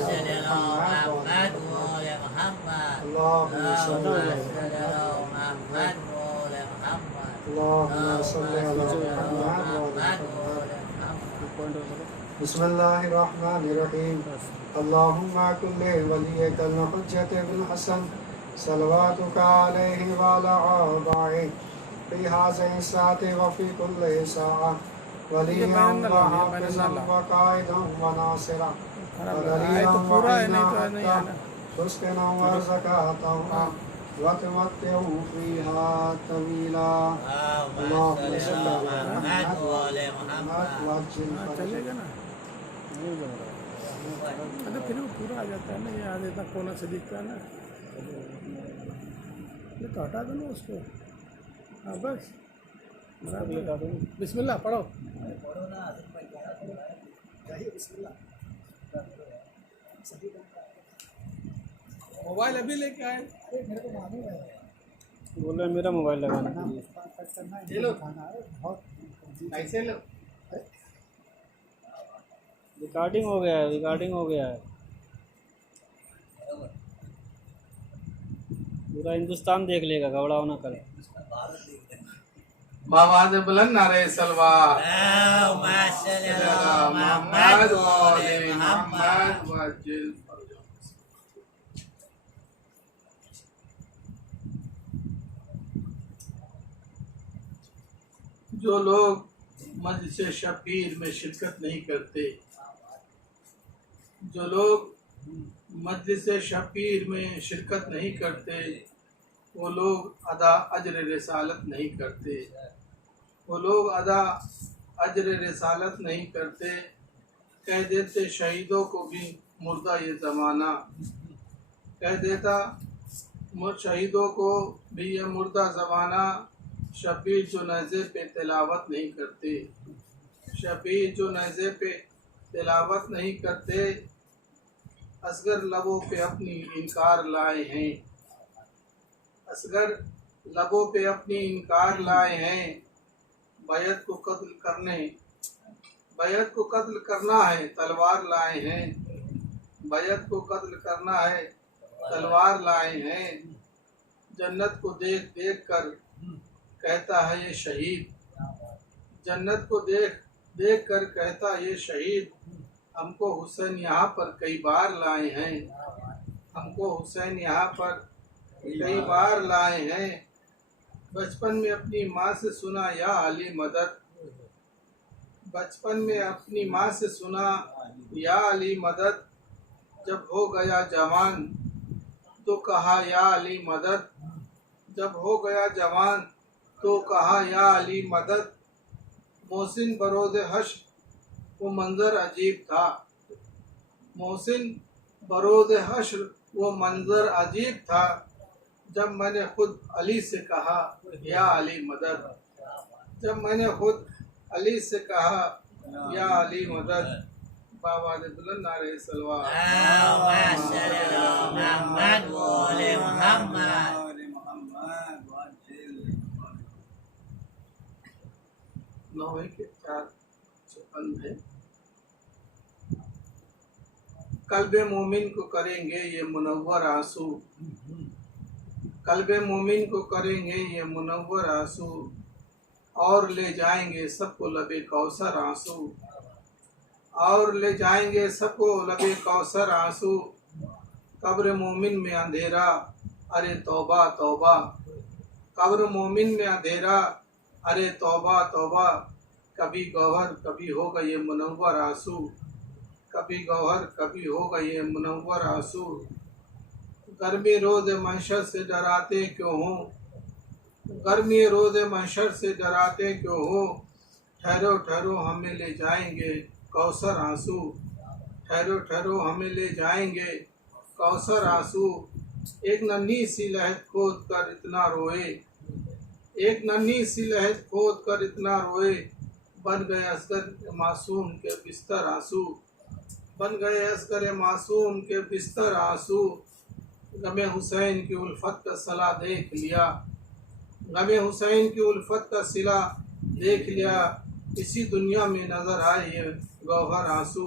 صل على محمد وآل محمد اللهم صل على محمد وآل محمد اللهم صل على محمد وآل محمد بسم الله الرحمن الرحيم اللهم كن وليك الحجة بالحسن صلواتك عليه وعلى آبائه في هذه الساعة وفي كل ساعة وليا وحافظا وقائدا وناصرا ودليلا وعينا تسكنا وزكاة وتمتع فيها طويلا اللهم صل على محمد وآل محمد وعجل فرجه پھر وہ پورا آ جاتا ہے نا، یہ آدھے تک کونا سے دکھتا ہے نا، یہ تو ہٹا دو نا اس کو. ہاں بس بسم اللہ پڑھو. موبائل ابھی لے کے آئے. بول رہے ہیں میرا موبائل لگانا ایسے لو. ریکارڈنگ ہو گیا ہے، ریکارڈنگ ہو گیا ہے. پورا ہندوستان دیکھ لے گا، گھبراؤ نہ کرے. بآواز بلند نعرہ سلوات. اللهم صل على محمد وآل محمد وعجل جو لوگ مجلس شبیر میں شرکت نہیں کرتے، جو لوگ مجلس شبیر میں شرکت نہیں کرتے، وہ لوگ ادا اجر رسالت نہیں کرتے. وہ لوگ ادا اجر رسالت نہیں کرتے. کہہ دیتے شہیدوں کو بھی مردہ یہ زمانہ، کہہ دیتا شہیدوں کو بھی یہ مردہ زمانہ. شبیر جو نیزے پہ تلاوت نہیں کرتے، شبیر جو نیزے پہ تلاوت نہیں کرتے، اصغر لبوں پہ اپنی انکار لائے ہیں، اصغر لبوں پہ اپنی انکار لائے ہیں. بیعت کو قتل کرنا ہے تلوار لائے ہیں، بیعت کو قتل کرنا ہے تلوار لائے ہیں. جنت کو دیکھ دیکھ کر کہتا ہے یہ شہید، جنت کو دیکھ کر کہتا یہ شہید. ہم کو حسین یہاں پر کئی بار لائے ہیں، ہم کو حسین یہاں پر کئی بار لائے ہیں. بچپن میں اپنی ماں سے سنا یا علی مدد، بچپن میں اپنی ماں سے سنا یا علی مدد. جب ہو گیا جوان تو کہا یا علی مدد، جب ہو گیا جوان تو کہا یا علی مدد. محسن بروز حشر وہ منظر عجیب تھا، محسن بروز حشر وہ منظر عجیب تھا. جب میں نے خود علی سے کہا یا علی مدد، جب میں نے خود علی سے کہا یا علی مدد. بآواز بلند نعرہ سلوات. اللهم صل على محمد وآل محمد. نوے کے 456 ہے. قلب مومن کو کریں گے یہ منور آنسو، قلب مومن کو کریں گے یہ منور آنسو. اور لے جائیں گے سب کو لب کوثر آنسو، اور لے جائیں گے سب کو لب کوثر آنسو. قبر مومن میں اندھیرا ارے توبہ توبہ، قبر مومن میں اندھیرا ارے توبہ توبہ. کبھی گوہر کبھی ہوگا یہ منور آنسو، کبھی گوہر کبھی ہوگا یہ منور آنسو. گرمی روز محشر سے ڈراتے کیوں ہوں، گرمی روز محشر سے ڈراتے کیوں ہوں. ٹھہرو ٹھہرو ہمیں لے جائیں گے کوثر آنسو، ٹھہرو ٹھہرو ہمیں لے جائیں گے کوثر آنسو. ایک ننھی سی لہد کھود کر اتنا روئے، ایک ننھی سی لہد کھود کر اتنا روئے. بن گئے اصغر معصوم کے بستر آنسو، بن گئے اصغر معصوم کے بستر آنسو. غم حسین کی الفت کا صلہ دیکھ لیا، غم حسین کی الفت کا صلہ دیکھ لیا. اسی دنیا میں نظر آئے یہ گوہر آنسو،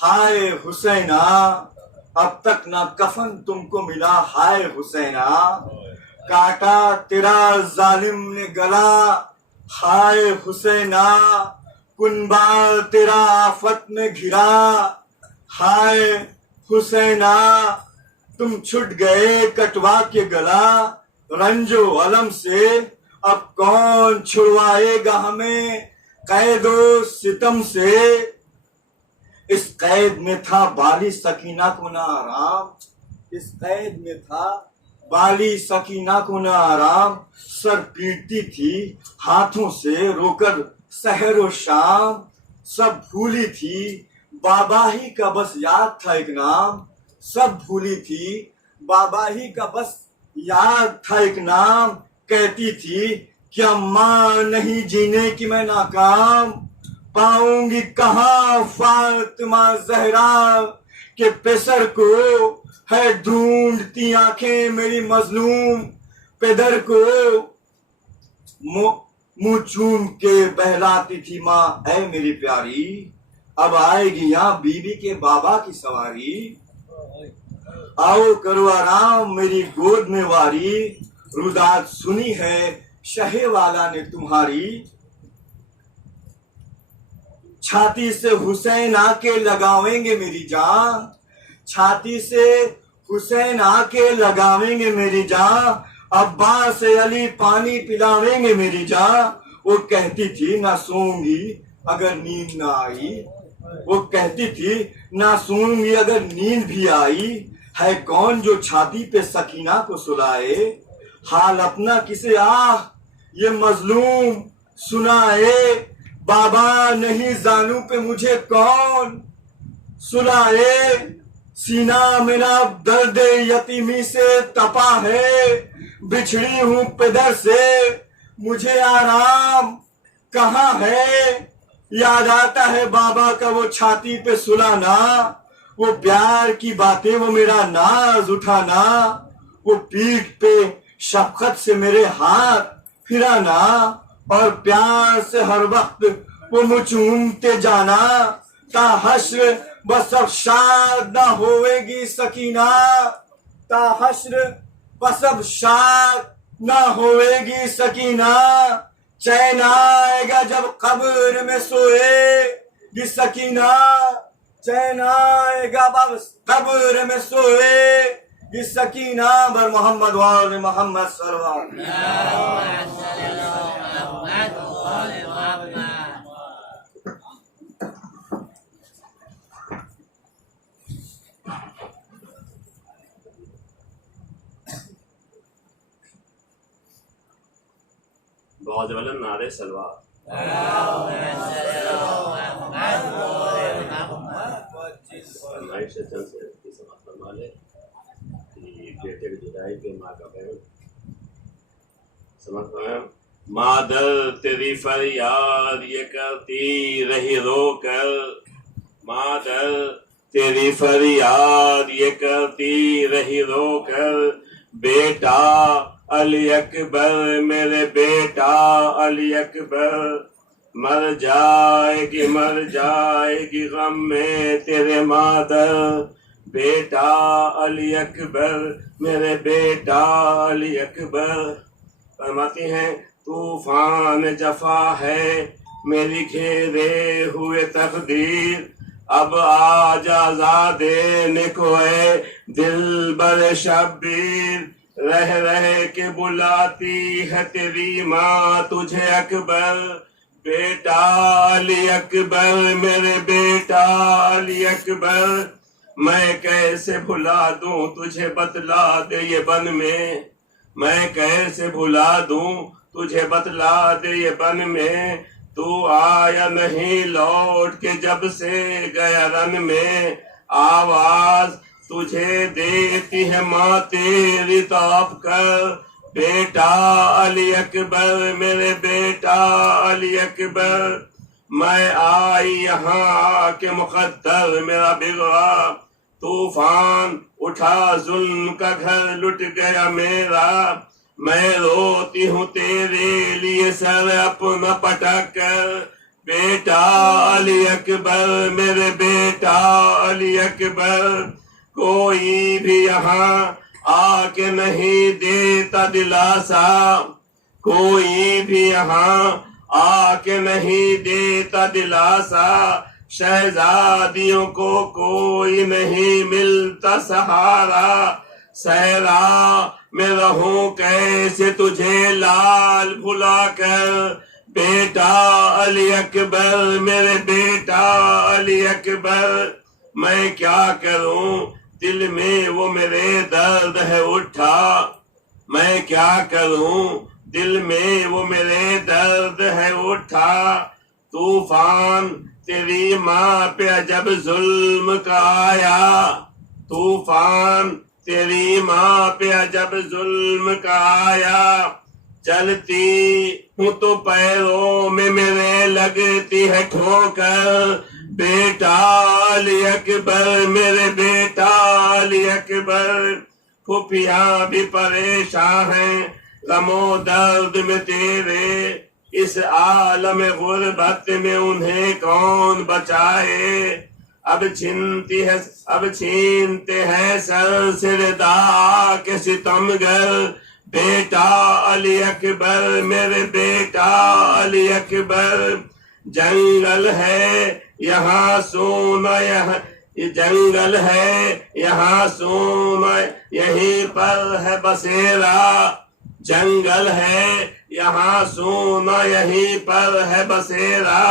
ہائے حسینہ اب تک نہ کفن تم کو ملا ہائے حسینہ کاٹا تیرا ظالم نے گلا ہائے حسینہ کنبا تیرا آفت میں گھرا ہائے حسینہ تم چھٹ گئے کٹوا کے گلا رنج و علم سے اب کون چھڑوائے گا ہمیں قید و ستم سے اس قید میں تھا بالی سکینہ کو نہ آرام اس قید میں تھا بالی سکینہ کو نہ آرام سر پیٹتی تھی ہاتھوں سے رو کر سحر و شام سب بھولی تھی بابا ہی کا بس یاد تھا ایک نام سب بھولی تھی بابا ہی کا بس یاد تھا ایک نام کہتی تھی کیا ماں نہیں جینے کی میں ناکام پاؤں گی کہاں فاطمہ زہرا کہ پسر کو ہے ڈھونڈتی آنکھیں میری مظلوم پدر کو منہ چوم کے بہلاتی تھی ماں اے میری پیاری اب آئے گی یہاں بیوی کے بابا کی سواری آؤ کرو آرام میری گود میں واری روداد سنی ہے شہ والا نے تمہاری چھاتی سے حسین آ کے لگاویں گے میری جان چھاتی سے حسین آ کے لگاویں گے میری جان عباس علی پانی پلاویں گے میری جان وہ کہتی تھی نہ سوؤں گی اگر نیند نہ آئی وہ کہتی تھی نہ سوؤں گی اگر نیند بھی آئی ہے کون جو چھاتی پہ سکینہ کو سلائے حال اپنا کسے یہ مظلوم سنائے بابا نہیں زانوں پہ مجھے کون سلائے سینہ میرا درد یتیمی سے تپا ہے بچھڑی ہوں پدر سے مجھے آرام کہاں ہے یاد آتا ہے بابا کا وہ چھاتی پہ سلانا وہ پیار کی باتیں وہ میرا ناز اٹھانا وہ پیٹھ پہ شفقت سے میرے ہاتھ پھرانا اور پیار سے ہر وقت وہ مجھ چومتے جانا تا حشر بس اب شاد نہ ہوئے گی سکینہ تا حشر بس اب شاد نہ ہوئے گی سکینہ چین آئے گا جب قبر میں سوئے گی سکینہ چین آئے گا جب قبر میں سوئے گی سکینہ بر محمد وآل محمد صلی اللہ علیہ وسلم بہت زبردست نعرے سلوات فرمائش سے چند سے کی سماعت فرما لے کہ بیٹے کی جدائی پہ ماں کا بیان سمجھ پایا مادر تیری فریاد یہ کرتی رہی رو کر مادر تیری فریاد یہ کرتی رہی رو کر بیٹا علی اکبر میرے بیٹا علی اکبر مر جائے گی غم میں تیرے مادر بیٹا علی اکبر میرے بیٹا علی اکبر فرماتی ہیں طوفان جفا ہے میری گھیرے ہوئے تقدیر اب آج آزاد دینے کو ہے دل بر شبیر رہ کے بلاتی ہے تیری ماں تجھے اکبر بیٹا علی اکبر میرے بیٹا علی اکبر میں کیسے بھلا دوں تجھے بتلا دے یہ بن میں کیسے بھلا دوں تجھے بتلا دے یہ بن میں تو آیا نہیں لوٹ کے جب سے گیا رن میں آواز تجھے دیتی ہے ماں تیری طرف کر بیٹا علی اکبر میرے بیٹا علی اکبر میں آئی یہاں آ کے مقدر میرا بگڑا طوفان اٹھا ظلم کا گھر لٹ گیا میرا میں روتی ہوں تیرے لیے سر اپنا پٹک کر بیٹا علی اکبر میرے بیٹا علی اکبر، کوئی بھی یہاں آ کے نہیں دیتا دلاسا، کوئی بھی یہاں آ کے نہیں دیتا دلاسا، شہزادیوں کو کوئی نہیں ملتا سہارا، صحرا میں رہوں کیسے تجھے لال بھلا کر، بیٹا علی اکبر میرے بیٹا علی اکبر، میں کیا کروں دل میں وہ میرے درد ہے اٹھا، میں کیا کروں دل میں وہ میرے درد ہے اٹھا، طوفان تیری ماں پہ جب ظلم کا آیا، طوفان تیری ماں پہ جب ظلم کا آیا، چلتی ہوں تو پیروں میں میرے لگتی ہے ٹھوکر، بیٹا علی اکبر میرے بیٹا علی اکبر، پھوپھیاں بھی پریشان ہیں غم و درد میں تیرے، اس عالم غربت میں انہیں کون بچائے، اب چھینتے ہیں سر سے ردا کے ستمگر، بیٹا علی اکبر میرے بیٹا علی اکبر، جنگل ہے یہاں سونا جنگل ہے یہاں سونا یہیں پر ہے بسیرا، جنگل ہے یہاں سونا یہیں پر ہے بسیرا،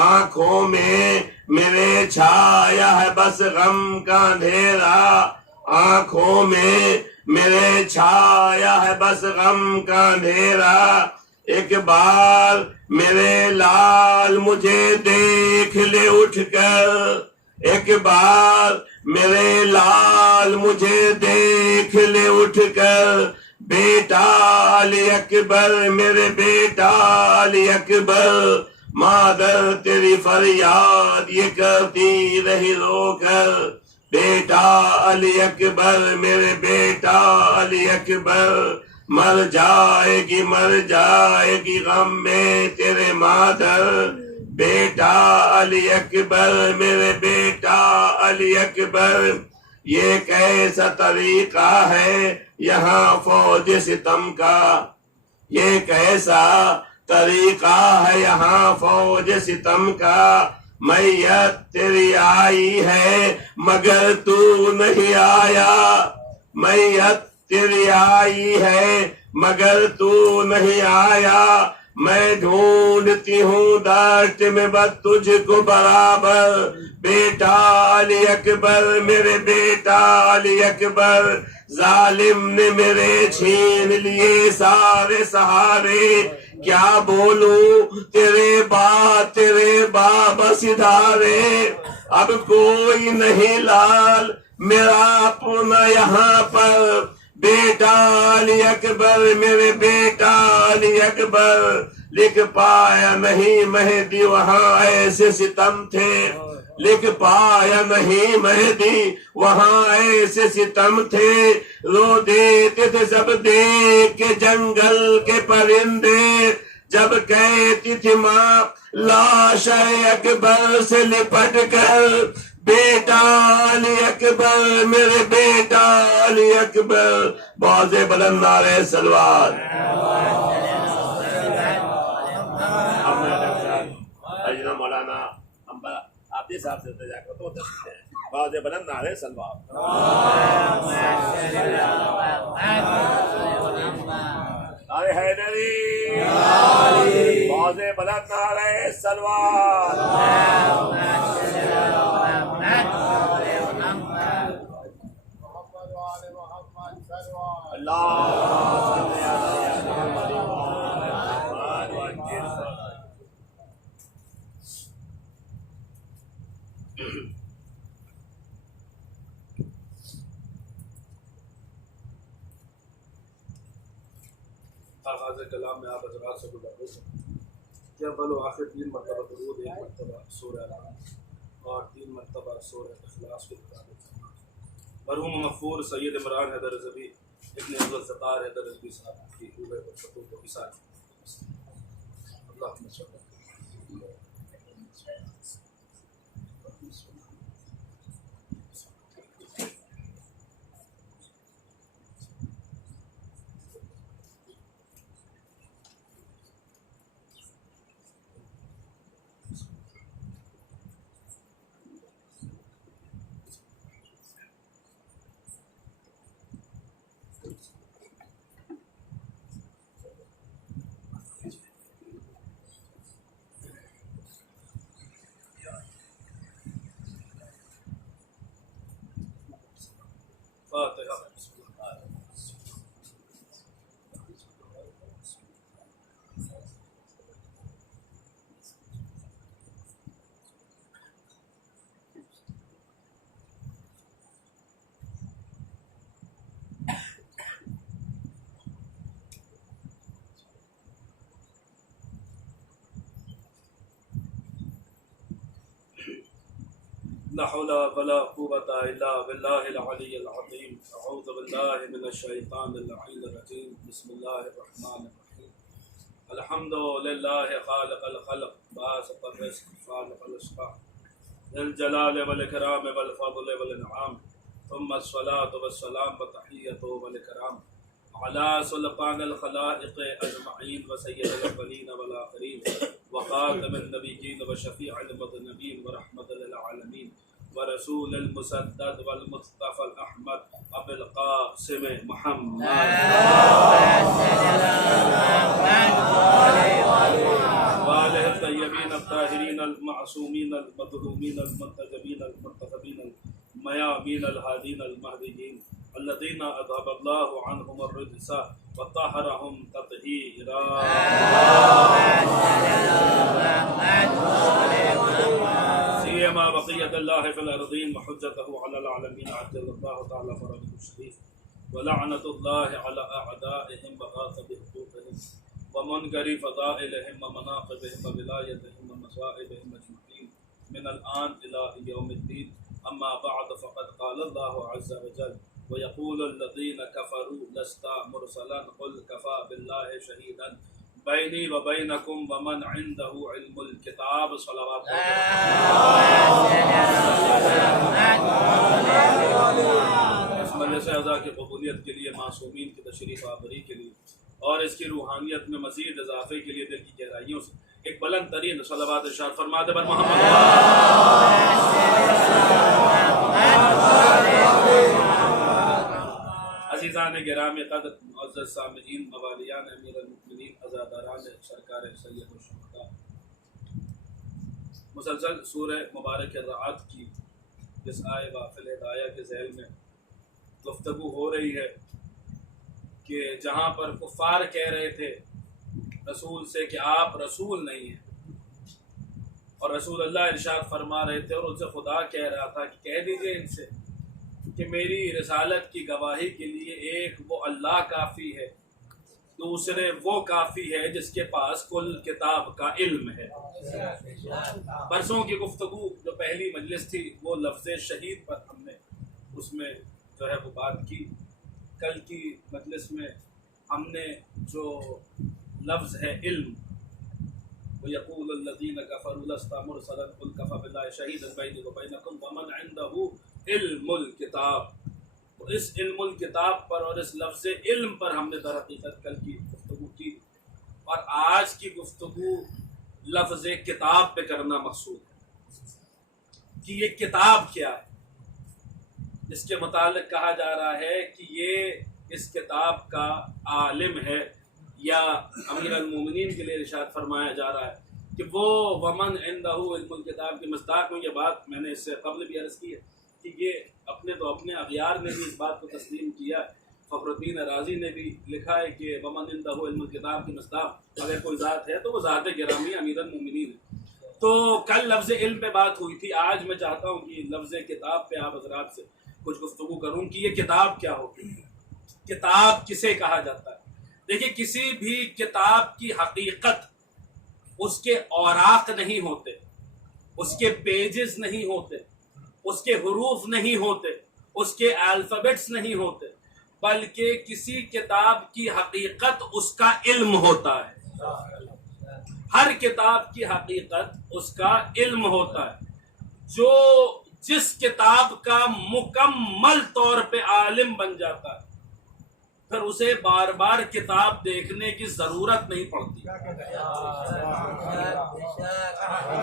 آنکھوں میں میرے چھایا ہے بس غم کا اندھیرا، آنکھوں میں میرے چھایا ہے بس غم کا اندھیرا، ایک بار میرے لال مجھے دیکھ لے اٹھ کر، ایک بار میرے لال مجھے دیکھ لے اٹھ کر، بیٹا علی اکبر میرے بیٹا علی اکبر، مادر تیری فریاد یہ کرتی رہی رو کر، بیٹا علی اکبر میرے بیٹا علی اکبر، مر جائے گی غم میں تیرے مادر، بیٹا علی اکبر میرے بیٹا علی اکبر، یہ کیسا طریقہ ہے یہاں فوج ستم کا، یہ کیسا طریقہ ہے یہاں فوج ستم کا، میت تیری آئی ہے مگر تو نہیں آیا، میت تیری آئی ہے مگر تو نہیں آیا، میں ڈھونڈتی ہوں دشت میں بس تجھ کو برابر، بیٹا علی اکبر میرے بیٹا علی اکبر، ظالم نے میرے چھین لیے سارے سہارے، کیا بولوں تیرے باب سدھارے، اب کوئی نہیں لال میرا اپنا یہاں پر، بیٹا علی اکبر میرے بیٹا علی اکبر، لکھ پایا نہیں مہدی وہاں ایسے ستم تھے، لکھ پایا نہیں مہدی وہاں ایسے ستم تھے، رو دیتے تھے سب دیکھ کے جنگل کے پرندے، جب کہتی تھی ماں لاش اکبر سے لپٹ کر، بیٹا علی اکبر میرے بیٹا علی اکبر، باز بلند نعرہ سلوات، مولانا آپ صاحب سے التجا کرتے ہیں، باز بلند نعرہ سلوات، نعرہ حیدری، باز بلند نعرہ سلوات، آغاز کلام میں آپ حضرات سے گزارش ہے کہ اول و آخر 3 مرتبہ درود، 1 مرتبہ سورہ العراف اور 3 مرتبہ سورہ اخلاص کو تلاوت کرنا۔ مرحوم مغفور سید عمران حیدر رضوی ابن عبدالستار حیدر رضوی صاحب کی روح پر فتح کو حصہ اللہ فاتحہ. لا حول ولا قوة إلا بالله العلي العظيم. أعوذ بالله من الشيطان اللعين الرجيم. بسم الله الرحمن الرحيم. الحمد لله خالق الخلق باسط الرزق خالق الأشقاء ذي الجلال والإكرام والفضل والإنعام. ثم الصلاة والسلام وتحية والإكرام على سلطان الخلائق أجمعين وسيد الأولين والآخرين وخاتم النبيين وشفيع المذنبين ورحمة للعالمين ورسول المسدد والمصطفى الأحمد أبي القاسم محمد وآله الطيبين الطاهرين المعصومين المظلومين المنتجبين المنتخبين الميامين الهادين المهديين الذين أذهب الله عنهم الرجس وطهرهم تطهيرا. سيما بقية الله في الأرضين وحجته على العالمين عجل الله تعالى فرجه الشريف ولعنة الله على أعدائهم وغاصب حقوقهم ومنكر فضائلهم ومناقبهم وولايتهم ومصائبهم أجمعين من الآن إلى يوم الدين. أما بعد فقد قال الله عز وجل ويقول الذين كفروا لست مرسلا قل كفى بالله شهيدا بيني وبينكم ومن عنده علم الكتاب. صلوات اس مجلس اعزاء کی قبولیت کے لیے معصومین کی تشریف آوری کے لیے اور اس کی روحانیت میں مزید اضافے کے لیے دل کی گہرائیوں سے ایک بلند ترین صلوات ارشاد فرما دے بر محمد. عزیزان گرامی قدر معزز سامعین موالیان امیر المؤمنین عزاداران سرکار سید الشہداء، مسلسل سورہ مبارک الرعد کی جس آئے وافل ہدایہ کے ذیل میں گفتگو ہو رہی ہے کہ جہاں پر کفار کہہ رہے تھے رسول سے کہ آپ رسول نہیں ہیں، اور رسول اللہ ارشاد فرما رہے تھے اور ان سے خدا کہہ رہا تھا کہ کہہ دیجئے ان سے کہ میری رسالت کی گواہی کے لیے ایک وہ اللہ کافی ہے، دوسرے وہ کافی ہے جس کے پاس کل کتاب کا علم ہے. برسوں کی گفتگو جو پہلی مجلس تھی وہ لفظ شہید پر ہم نے اس میں جو ہے وہ بات کی. کل کی مجلس میں ہم نے جو لفظ ہے علم وَيَقُولُ الَّذِينَ كَفَرُوا لَسْتَ مُرْسَلًا قُلْ كَفَى بِاللَّهِ شَهِيدًا بَيْنِي وَبَيْنَكُمْ وَمَنْ عِندَهُ علم الکتاب. تو اس علم الکتاب پر اور اس لفظ علم پر ہم نے در حقیقت کل کی گفتگو کی، اور آج کی گفتگو لفظ کتاب پہ کرنا مقصود ہے کہ یہ کتاب کیا ہے. اس کے متعلق کہا جا رہا ہے کہ یہ اس کتاب کا عالم ہے، یا امیر المومنین کے لیے ارشاد فرمایا جا رہا ہے کہ وہ ومن عنده علم الکتاب کی مصداق میں. یہ بات میں نے اس سے قبل بھی عرض کی ہے کہ یہ اپنے اغیار نے بھی اس بات کو تسلیم کیا. فخر الدین رازی نے بھی لکھا ہے کہ ومن عنده علم الکتاب کی مصداق اگر کوئی ذات ہے تو وہ ذات گرامی امیر المومنین ہے. تو کل لفظ علم پہ بات ہوئی تھی، آج میں چاہتا ہوں کہ لفظ کتاب پہ آپ حضرات سے کچھ گفتگو کروں کہ یہ کتاب کیا ہوتی ہے، کتاب کسے کہا جاتا ہے. دیکھیں کسی بھی کتاب کی حقیقت اس کے اوراق نہیں ہوتے، اس کے پیجز نہیں ہوتے، اس کے حروف نہیں ہوتے، اس کے الفابیٹس نہیں ہوتے، بلکہ کسی کتاب کی حقیقت اس کا علم ہوتا ہے. ہر کتاب کی حقیقت اس کا علم ہوتا ہے. جو جس کتاب کا مکمل طور پہ عالم بن جاتا ہے پھر اسے بار بار کتاب دیکھنے کی ضرورت نہیں پڑتی،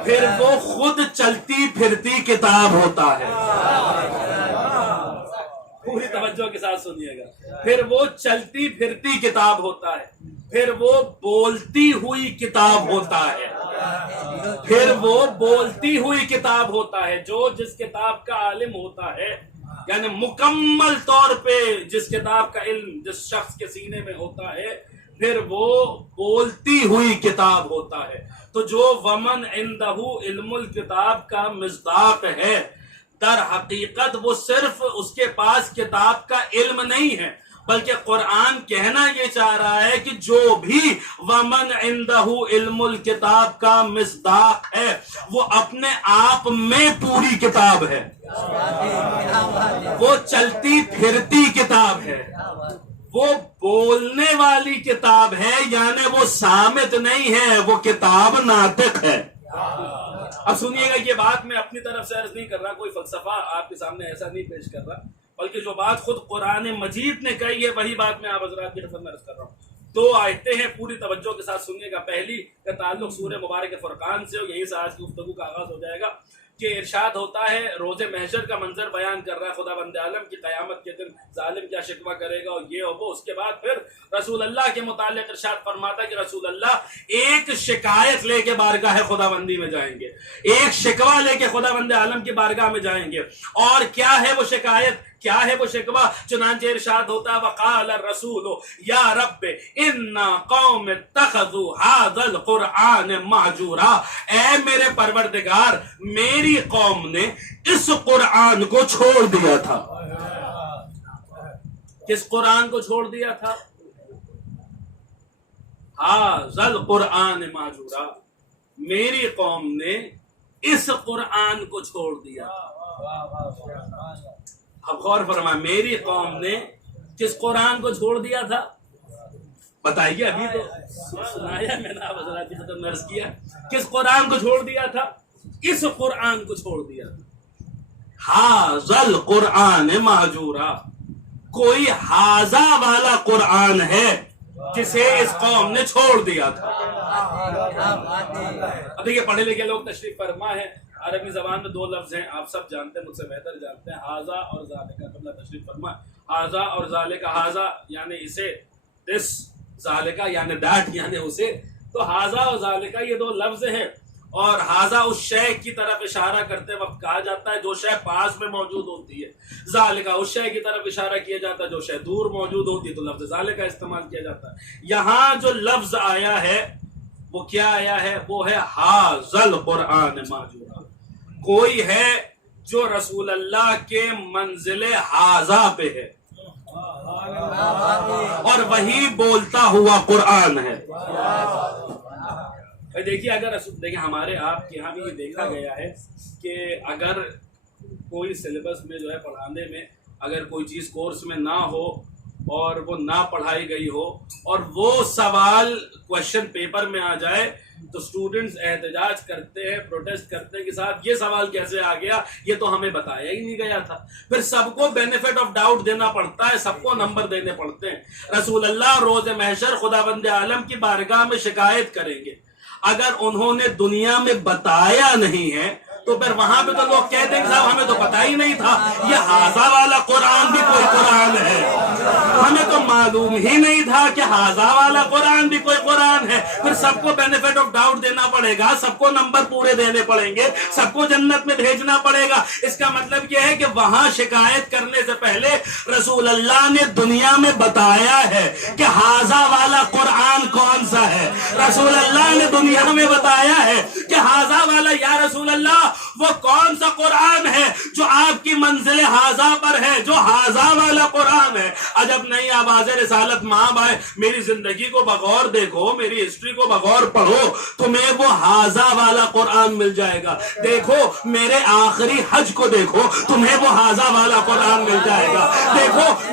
پھر وہ خود چلتی پھرتی کتاب ہوتا ہے. پوری توجہ کے ساتھ سنیے گا. پھر وہ چلتی پھرتی کتاب ہوتا ہے، پھر وہ بولتی ہوئی کتاب ہوتا ہے، پھر وہ بولتی ہوئی کتاب ہوتا ہے. جو جس کتاب کا عالم ہوتا ہے، یعنی مکمل طور پہ جس کتاب کا علم جس شخص کے سینے میں ہوتا ہے، پھر وہ بولتی ہوئی کتاب ہوتا ہے. تو جو ومن عندہ علم الکتاب کا مصداق ہے، در حقیقت وہ صرف اس کے پاس کتاب کا علم نہیں ہے، بلکہ قرآن کہنا یہ چاہ رہا ہے کہ جو بھی ومن عندہ علم الکتاب کا مصداق ہے وہ اپنے آپ میں پوری کتاب ہے، وہ چلتی پھرتی کتاب ہے، وہ بولنے والی کتاب ہے، یعنی وہ صامت نہیں ہے، وہ کتاب ناطق ہے. اب سنیے گا، یہ بات میں اپنی طرف سے عرض نہیں کر رہا، کوئی فلسفہ آپ کے سامنے ایسا نہیں پیش کر رہا، بلکہ جو بات خود قرآن مجید نے کہی ہے وہی بات میں آپ حضرات کی خدمت میں عرض کر رہا ہوں. 2 آیتیں ہیں، پوری توجہ کے ساتھ سنیے گا. پہلی کا تعلق سورہ مبارک فرقان سے، اور یہیں سے آج کی گفتگو کا آغاز ہو جائے گا. کہ ارشاد ہوتا ہے، روز محشر کا منظر بیان کر رہا ہے خدا بند عالم کی قیامت کے دن ظالم کیا شکوہ کرے گا اور یہ ہو وہ. اس کے بعد پھر رسول اللہ کے متعلق ارشاد فرماتا ہے کہ رسول اللہ ایک شکایت لے کے بارگاہ خدا بندی میں جائیں گے، ایک شکوہ لے کے خدا بند عالم کی بارگاہ میں جائیں گے. اور کیا ہے وہ شکایت، کیا ہے وہ شکوہ؟ چنانچہ ارشاد ہوتا ہے، وقال الرسول یا رب ان قوم اتخذوا هذا القرآن مہجورا. اے میرے پروردگار، میری قوم نے اس قرآن کو چھوڑ دیا تھا. کس قرآن کو چھوڑ دیا تھا؟ هذا القرآن مہجورا. میری قوم نے اس قرآن کو چھوڑ دیا. اب غور فرمائیں، میری قوم نے کس قرآن کو چھوڑ دیا تھا؟ بتائیے. ابھی تو سنایا میں نے، آپ حضرات کی خدمت میں عرض کیا، کس قرآن کو چھوڑ دیا تھا؟ اس قرآن کو چھوڑ دیا تھا. ھذا القرآن مہجورا. کوئی ھذا والا قرآن ہے جسے اس قوم نے چھوڑ دیا تھا. اب دیکھیے، پڑھے لکھے لوگ تشریف فرما ہے. عربی زبان میں 2 لفظ ہیں، آپ سب جانتے ہیں، مجھ سے بہتر جانتے ہیں. ھذا اور ذالکا. قبلہ تشریف فرما. ھذا اور ذالکا. ھذا یعنی اسے، دس، ذالکا یعنی دیٹ یعنی اسے. تو ھذا اور ذالکا یہ 2 لفظ ہیں. اور ھذا اس شے کی طرف اشارہ کرتے وقت کہا جاتا ہے جو شے پاس میں موجود ہوتی ہے. ذالکا اس شے کی طرف اشارہ کیا جاتا ہے جو شے دور موجود ہوتی ہے، تو لفظ ذالکا استعمال کیا جاتا ہے. یہاں جو لفظ آیا ہے وہ کیا آیا ہے؟ وہ ہے ھذا القرآن مہجورا. کوئی ہے جو رسول اللہ کے منزل ھذا پہ ہے اور وہی بولتا ہوا قرآن ہے. دیکھیے، اگر دیکھیں ہمارے آپ کے یہاں بھی یہ دیکھا گیا ہے کہ اگر کوئی سلیبس میں جو ہے پڑھانے میں اگر کوئی چیز کورس میں نہ ہو اور وہ نہ پڑھائی گئی ہو اور وہ سوال کوشچن پیپر میں آ جائے تو اسٹوڈنٹس احتجاج کرتے ہیں، پروٹیسٹ کرتے ہیں کہ صاحب یہ سوال کیسے آ گیا، یہ تو ہمیں بتایا ہی نہیں گیا تھا. پھر سب کو بینیفٹ آف ڈاؤٹ دینا پڑتا ہے، سب کو نمبر دینے پڑتے ہیں. رسول اللہ روز محشر خدا بند عالم کی بارگاہ میں شکایت کریں گے. اگر انہوں نے دنیا میں بتایا نہیں ہے تو پھر وہاں پہ تو لوگ کہتے ہیں کہ صاحب ہمیں تو پتا ہی نہیں تھا یہ ھذا والا قرآن بھی کوئی قرآن ہے، ہمیں تو معلوم ہی نہیں تھا کہ ھذا والا قرآن بھی کوئی قرآن ہے. پھر سب کو بینیفٹ آف ڈاؤٹ دینا پڑے گا، سب کو نمبر پورے دینے پڑیں گے، سب کو جنت میں بھیجنا پڑے گا. اس کا مطلب یہ ہے کہ وہاں شکایت کرنے سے پہلے رسول اللہ نے دنیا میں بتایا ہے کہ ھذا والا قرآن کون سا ہے. رسول اللہ نے دنیا میں بتایا ہے کہ ھذا والا، یا رسول اللہ وہ کون سا قرآن ہے جو آپ کی منزل ھذا پر ہے، جو ھذا والا قرآن ہے. عجب نہیں، آواز رسالت ماں بھائی، میری زندگی کو بغور دیکھو، میری ہسٹری کو بغور پڑھو، تمہیں وہ ھذا والا قرآن مل جائے گا. دیکھو میرے آخری حج کو دیکھو، تمہیں وہ ھذا والا قرآن مل جائے گا. دیکھو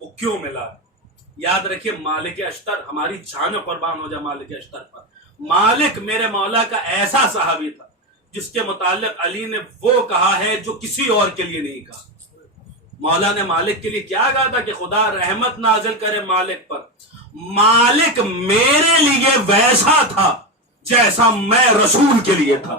وہ کیوں ملا ہے؟ یاد رکھیے مالک اشتر، ہماری جان قربان ہو جائے مالک اشتر پر، مالک میرے مولا کا ایسا صحابی تھا جس کے متعلق علی نے وہ کہا ہے جو کسی اور کے لیے نہیں کہا. مولا نے مالک کے لیے کیا کہا تھا کہ خدا رحمت نازل کرے مالک پر. مالک میرے لیے ویسا تھا جیسا میں رسول کے لیے تھا.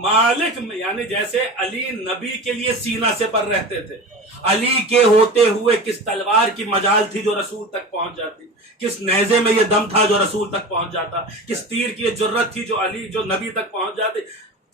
مالک یعنی جیسے علی نبی کے لیے سینہ سے پر رہتے تھے، علی کے ہوتے ہوئے کس تلوار کی مجال تھی جو رسول تک پہنچ جاتی، کس نیزے میں یہ دم تھا جو رسول تک پہنچ جاتا، کس تیر کی یہ جرت تھی جو نبی تک پہنچ جاتی.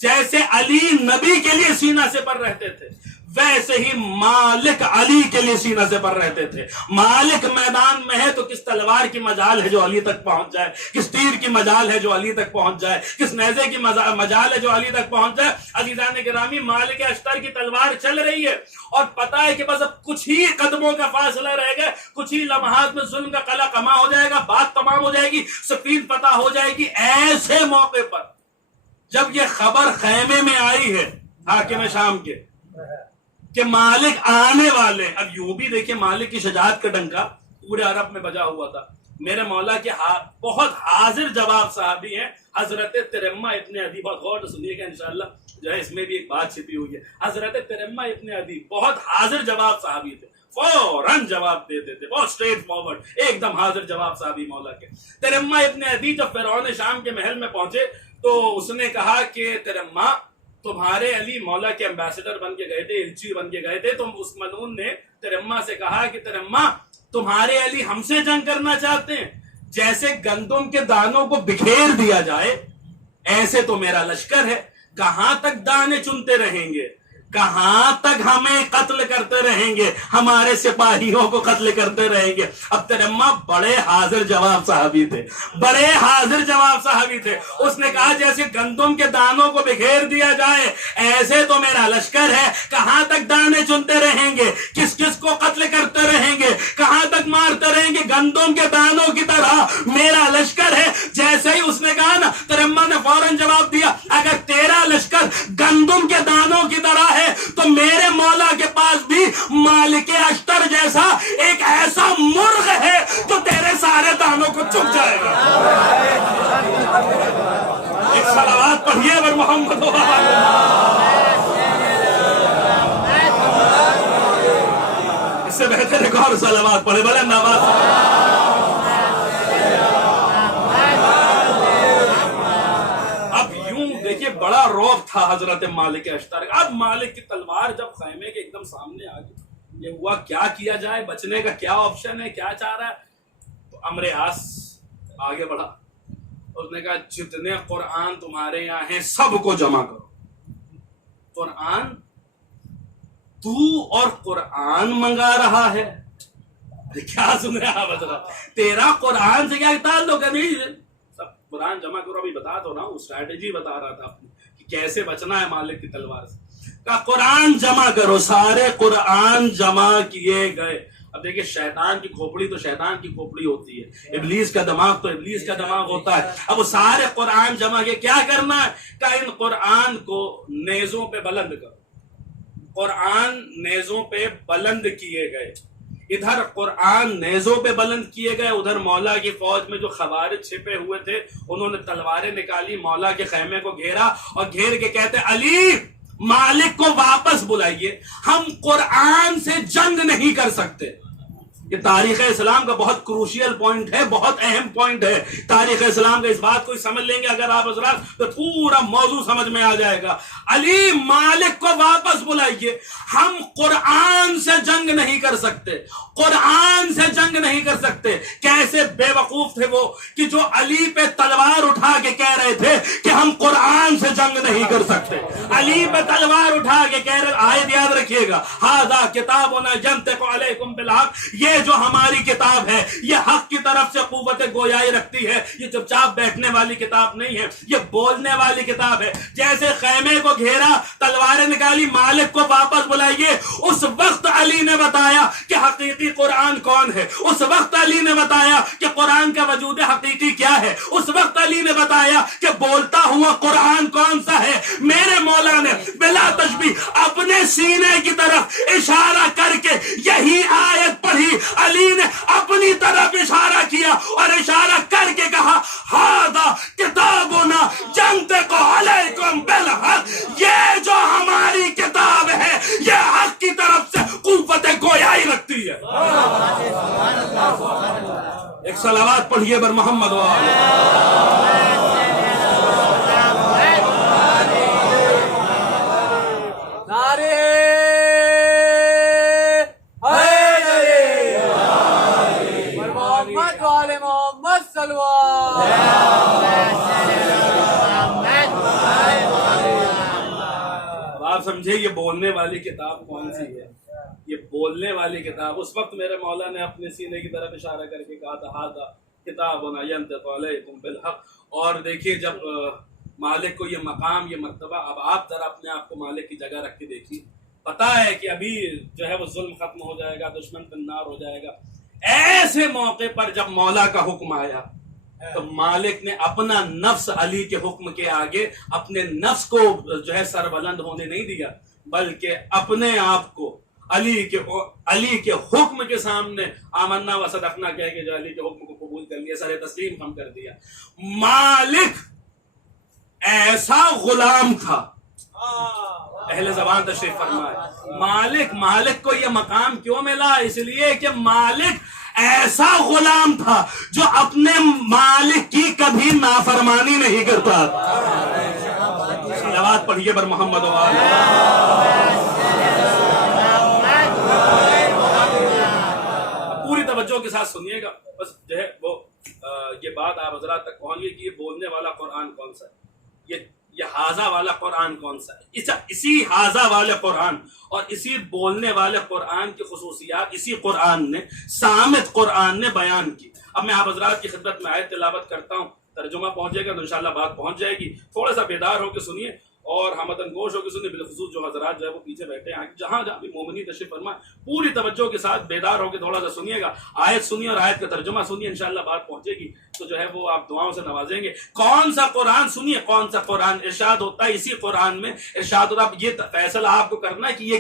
جیسے علی نبی کے لیے سینہ سے پر رہتے تھے ویسے ہی مالک علی کے لیے سینہ سے پر رہتے تھے. مالک میدان میں ہے تو کس تلوار کی مجال ہے جو علی تک پہنچ جائے، کس تیر کی مجال ہے جو علی تک پہنچ جائے، کس نیزے کی مجال ہے جو علی تک پہنچ جائے. عزیزان گرامی، مالک اشتر کی تلوار چل رہی ہے اور پتا ہے کہ بس اب کچھ ہی قدموں کا فاصلہ رہ گیا، کچھ ہی لمحات میں ظلم کا قلعہ کما ہو جائے گا، بات تمام ہو جائے گی، سفید فتح ہو جائے گی. ایسے موقع پر جب یہ خبر خیمے میں آئی ہے حاکم شام کے کہ مالک آنے والے، اب یوں بھی دیکھیں مالک کی شجاعت کا ڈنکا پورے عرب میں بجا ہوا تھا. میرے مولا کے بہت حاضر جواب صحابی ہیں حضرت ترمہ ابن عدی. بہت غور سے سنیے گا انشاءاللہ، جو ہے اس میں بھی ایک بات چھپی ہوئی ہے. حضرت ترمہ ابن عدی بہت حاضر جواب صحابی تھے، فوراً جواب دیتے تھے، بہت اسٹریٹ فارورڈ، ایک دم حاضر جواب صحابی مولا کے. ترمہ ابن عدی جب فرعون شام کے محل میں پہنچے تو اس نے کہا کہ ترمہ، تمہارے علی مولا کے امبیسڈر بن کے گئے تھے، الچی بن کے گئے تھے. تو اس ملعون نے ترمہ سے کہا کہ ترمہ، تمہارے علی ہم سے جنگ کرنا چاہتے ہیں، جیسے گندم کے دانوں کو بکھیر دیا جائے ایسے تو میرا لشکر ہے. کہاں تک دانے چنتے رہیں گے، کہاں تک ہمیں قتل کرتے رہیں گے، ہمارے سپاہیوں کو قتل کرتے رہیں گے. اب ترمہ بڑے حاضر جواب صحابی تھے، بڑے حاضر جواب صحابی تھے. اس نے کہا جیسے گندم کے دانوں کو بکھیر دیا جائے ایسے تو میرا لشکر ہے. کہاں تک دانے چنتے رہیں گے، کس کس کو قتل کرتے رہیں گے، کہاں تک مارتے رہیں گے، گندم کے دانوں کی طرح میرا لشکر ہے. جیسے ہی اس نے کہا نا، ترمہ نے فوراً جواب دیا، اگر تیرا لشکر گندم کے دانوں کی طرح ہے تو میرے مولا کے پاس بھی مالک اشتر جیسا ایک ایسا مرغ ہے جو تیرے سارے دانوں کو چک جائے گا. ایک صلوات پڑھیے بر محمد. اس سے بہتر ایک اور صلوات پڑھے بلند آواز. دیکھیے بڑا روب تھا حضرت مالک اشتر. اب مالک کی تلوار جب خیمے کے ایک دم سامنے آ گئی، یہ ہوا کیا کیا جائے، بچنے کا کیا آپشن ہے، کیا چاہ رہا ہے. تو عمرو عاص آگے بڑھا، اس نے کہا جتنے قرآن تمہارے یہاں ہیں سب کو جمع کرو. قرآن تو اور قرآن منگا رہا ہے، کیا سن رہا بچہ، تیرا قرآن سے کیا تعلق ہے؟ نہیں، قرآن جمع کرو. ابھی بتا تو رہا ہوں، اسٹریٹجی بتا رہا تھا اپنی کہ کیسے بچنا ہے مالک کی تلوار سے. کہا قرآن جمع کرو. سارے قرآن جمع کیے گئے. اب دیکھیں شیطان کی کھوپڑی تو شیطان کی کھوپڑی ہوتی ہے، ابلیس کا دماغ تو ابلیس کا دماغ ہوتا ہے. اب وہ سارے قرآن جمع کیے. کیا کرنا ہے؟ کہ ان قرآن کو نیزوں پہ بلند کرو. قرآن نیزوں پہ بلند کیے گئے. ادھر قرآن نیزوں پہ بلند کیے گئے، ادھر مولا کی فوج میں جو خوارج چھپے ہوئے تھے انہوں نے تلواریں نکالی، مولا کے خیمے کو گھیرا اور گھیر کے کہتے علی مالک کو واپس بلائیے، ہم قرآن سے جنگ نہیں کر سکتے. یہ تاریخ اسلام کا بہت کروشیل پوائنٹ ہے، بہت اہم پوائنٹ ہے تاریخ اسلام کا. اس بات کو سمجھ لیں گے اگر آپ حضرات تو پورا موضوع سمجھ میں آ جائے گا. علی مالک کو واپس بلائیے، ہم قرآن سے جنگ نہیں کر سکتے، قرآن سے جنگ نہیں کر سکتے. کیسے بے وقوف تھے وہ کہ جو علی پہ تلوار اٹھا کے کہہ رہے تھے کہ ہم قرآن سے جنگ نہیں کر سکتے. علی پہ تلوار اٹھا کے کہہ رہے، آیت یاد رکھیے گا، ھذا کتابنا ینطق علیکم بالحق، یہ جو ہماری کتاب ہے یہ حق کی طرف سے قوت گویائی رکھتی ہے. یہ چپ چاپ بیٹھنے والی کتاب نہیں ہے, یہ بولنے والی کتاب ہے. جیسے خیمے کو گھیرا, تلواریں نکالی, مالک کو واپس بلائیے, اس وقت علی نے بتایا کہ حقیقی قرآن کون ہے. اس وقت علی نے بتایا کہ قرآن کا وجود حقیقی کیا ہے. اس وقت علی نے بتایا کہ بولتا ہوا قرآن کون سا ہے. میرے مولا نے بلا تشبیہ اپنے سینے کی طرف اشارہ کر کے یہی آیت پڑھی. علی نے اپنی طرف اشارہ کیا اور اشارہ کر کے کہا ھذا کتابنا ینطق علیکم بالحق. یہ جو ہماری کتاب ہے یہ حق کی طرف سے قوت گویائی رکھتی ہے. ایک صلوات پڑھیے بر محمد و آپ سمجھے یہ بولنے والی کتاب کون سی ہے. یہ بولنے والی کتاب اس وقت میرے مولا نے اپنے سینے کی طرف اشارہ کر کے کہا تھا ھذا کتابنا ینطق علیکم بالحق. اور دیکھیے جب مالک کو یہ مقام, یہ مرتبہ, اب آپ ذرا اپنے آپ کو مالک کی جگہ رکھ کے دیکھیے. پتا ہے کہ ابھی جو ہے وہ ظلم ختم ہو جائے گا, دشمن پہ نار ہو جائے گا. ایسے موقع پر جب مولا کا حکم آیا تو مالک نے اپنا نفس علی کے حکم کے آگے اپنے نفس کو جو ہے سربلند ہونے نہیں دیا, بلکہ اپنے آپ کو علی کے حکم کے سامنے آمنا و صدقنا کہہ کے جو علی کے حکم کو قبول کر لیا, سر تسلیم ہم کر دیا. مالک ایسا غلام تھا, اہل زبان تشریف فرمائے. مالک کو یہ مقام کیوں ملا؟ اس لیے کہ مالک ایسا غلام تھا جو اپنے مالک کی کبھی نافرمانی نہیں کرتا. صلوات پڑھیے بر محمد و پوری توجہ کے ساتھ سنیے گا. بس جو ہے وہ یہ بات آپ حضرات تک پہنچ گئی کہ یہ بولنے والا قرآن کون سا ہے, یہ حاضہ والا قرآن کون سا ہے. اسی حاضہ والے قرآن اور اسی بولنے والے قرآن کی خصوصیات اسی قرآن نے, صامت قرآن نے بیان کی. اب میں آپ حضرات کی خدمت میں آیت تلاوت کرتا ہوں, ترجمہ پہنچے گا تو انشاءاللہ بات پہنچ جائے گی. تھوڑا سا بیدار ہو کے سنیے اور ہمدن گوش ہو کے سنیے, بالخصوص جو حضرات جو ہے وہ پیچھے بیٹھے ہیں, جہاں جہاں بھی مومنی تشریف فرمائے پوری توجہ کے ساتھ بیدار ہو کے تھوڑا سا سنیے گا. آیت سنیے اور آیت کا ترجمہ سنیے, انشاءاللہ بات پہنچے گی تو جو ہے وہ آپ دعاؤں سے نوازیں گے. کون سا قرآن سنیے, کون سا قرآن ارشاد ہوتا ہے. اسی قرآن میں ارشاد ہوتا ہے. یہ فیصلہ آپ کو کرنا ہے کہ یہ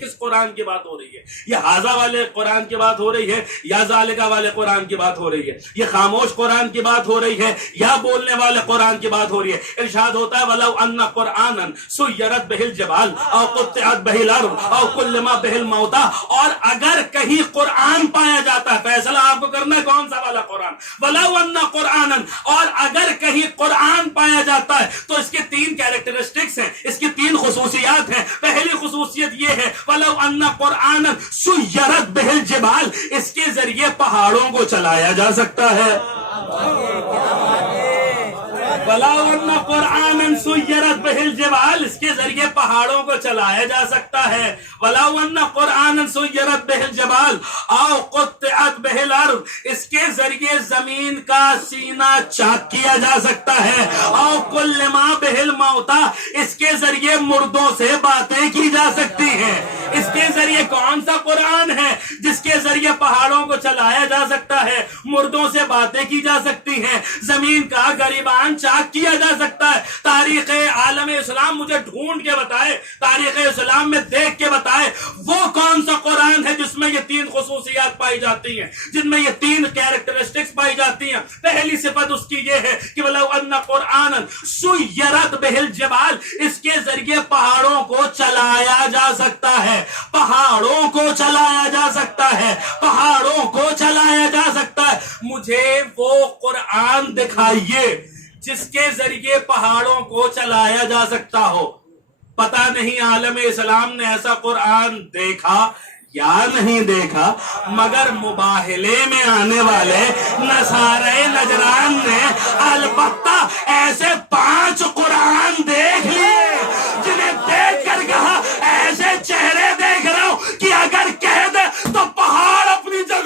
کس قرآن کی بات ہو رہی ہے. یہ حاضہ والے قرآن کی بات ہو رہی ہے یا ذالکہ والے قرآن کی بات ہو رہی ہے. یہ خاموش قرآن کی بات ہو رہی ہے یا بولنے والے قرآن کی بات ہو رہی ہے. ارشاد ہوتا ہے وَلَوْ أَنَّ قُرْآنًا سُيِّرَتْ بِهِ الْجِبَالُ أَوْ قُطِّعَتْ بِهِ الْأَرْضُ أَوْ كُلِّمَ بِهِ الْمَوْتَىٰ. اور اگر کہیں قرآن پایا جاتا ہے, فیصلہ آپ کو کرنا ہے کون سا والا قرآن. وَلَوْ أَنَّ قُرْآنًا, اور اگر کہیں قرآن پایا جاتا ہے تو اس کے 3 کیریکٹرسٹکس ہیں, اس کی 3 خصوصیات ہیں. پہلی خصوصیت یہ ہے وَلَوْ أَنَّ قُرْآنًا سُيِّرَتْ بِهِ الْجِبَالُ, اس کے ذریعے پہاڑوں کو چلایا جا سکتا ہے. وَلَوْ أَنَّ قُرْآنًا سُيِّرَتْ بِهِ الْجِبَالُ, اس کے ذریعے پہاڑوں کو چلایا جا سکتا ہے. وَلَوْ أَنَّ قُرْآنًا سُيِّرَتْ بِهِ الْجِبَالُ أَوْ قُطِّعَتْ بِهِ الْأَرْضُ, اس کے ذریعے زمین کا سینہ چاک کیا جا سکتا ہے. أَوْ كُلِّمَ بِهِ الْمَوْتَىٰ, اس کے ذریعے مردوں سے باتیں کی جا سکتی ہیں. اس کے ذریعے کون سا قرآن ہے جس کے ذریعے پہاڑوں کو چلایا جا سکتا ہے, مردوں سے باتیں کی جا سکتی ہیں, زمین کا گریبان چاک کیا جا سکتا ہے. تاریخ عالم اسلام مجھے ڈھونڈ کے بتائے, تاریخ اسلام میں دیکھ کے بتائے وہ کون سا قرآن ہے جس میں یہ 3 خصوصیات پائی جاتی ہیں, جن میں یہ 3 کیریکٹرسٹکس پائی جاتی ہیں. پہلی صفت اس کی یہ ہے کہ وَلَوْ أَنَّ قُرْآنًا سُيِّرَتْ بِهِ الْجِبَالُ, اس کے ذریعے پہاڑوں کو چلایا جا سکتا ہے. پہاڑوں کو چلایا جا سکتا ہے, پہاڑوں کو چلایا جا سکتا ہے. مجھے وہ قرآن دکھائیے جس کے ذریعے پہاڑوں کو چلایا جا سکتا ہو. پتہ نہیں عالم اسلام نے ایسا قرآن دیکھا یا نہیں دیکھا, مگر مباہلے میں آنے والے نصارے نجران نے البتہ ایسے 5 قرآن دیکھ لیے جنہیں دیکھ کر کہا ایسے چہرے دیکھ رہا ہوں کہ اگر کہہ دے تو پہاڑ اپنی جگہ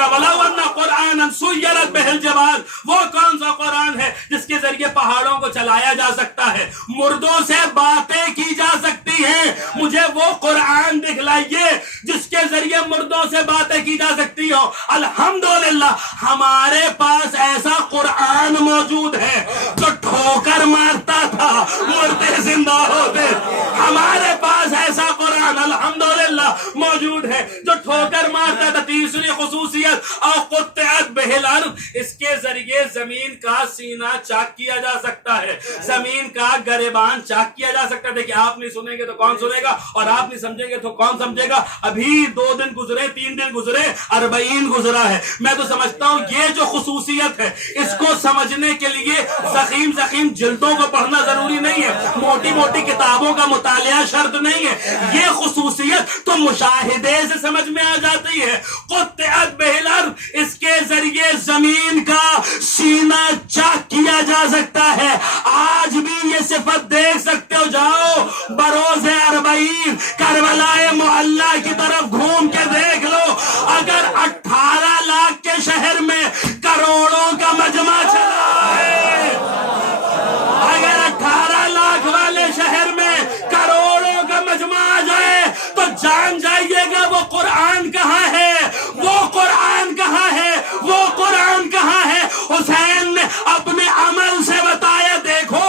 گا وَلَوْ أَنَّ قُرْآنًا سُيِّرَتْ بِهِ الْجِبَالُ، وہ کون سا قرآن ہے جس کے ذریعے پہاڑوں کو چلایا جا سکتا ہے، مردوں سے باتیں کی جا سکتی ہیں، مجھے وہ قرآن دکھلائیے جس کے ذریعے مردوں سے باتیں کی جا سکتی ہو۔ الحمدللہ ہمارے پاس ایسا قرآن موجود ہے جو ٹھوکر مارتا تھا مردے زندہ ہوتے، ہمارے پاس ایسا قرآن الحمدللہ موجود ہے جو ٹھوکر مارتا تھا۔ تیسری خصوصیت اور قطعت بہ الارض، اس کے ذریعے زمین کا سینہ چاک کیا جا سکتا ہے، زمین کا گریبان چاک کیا جا سکتا ہے کہ آپ نہیں سنیں گے تو کون سنے گا، اور آپ نہیں سمجھیں گے تو کون سمجھے گا۔ ابھی 2 دن گزرے، 3 دن گزرے، 40 گزرا ہے۔ میں تو سمجھتا ہوں یہ جو خصوصیت ہے اس کو سمجھنے کے لیے زخیم جلدوں کو پڑھنا ضروری نہیں ہے، موٹی موٹی کتابوں کا مطالعہ شرط نہیں ہے، یہ خصوصیت تو مشاہدے سے سمجھ میں آ جاتی ہے۔ قطعت بہ الارض، اس کے ذریعے زمین کا سینہ چاک کیا جا سکتا ہے۔ آج بھی یہ صفت دیکھ سکتے ہو، جاؤ بروز 40 کربلا معلی کی طرف گھوم کے دیکھ لو، اگر 18 لاکھ کے شہر میں کروڑوں کا مجمع چلا ہے، اگر 18 لاکھ والے شہر میں کروڑوں کا مجمع آ جائے تو جان جائیے گا وہ قرآن کہاں ہے، وہ قرآن کہاں ہے، وہ قرآن کہاں ہے۔ حسین نے اپنے عمل سے بتایا، دیکھو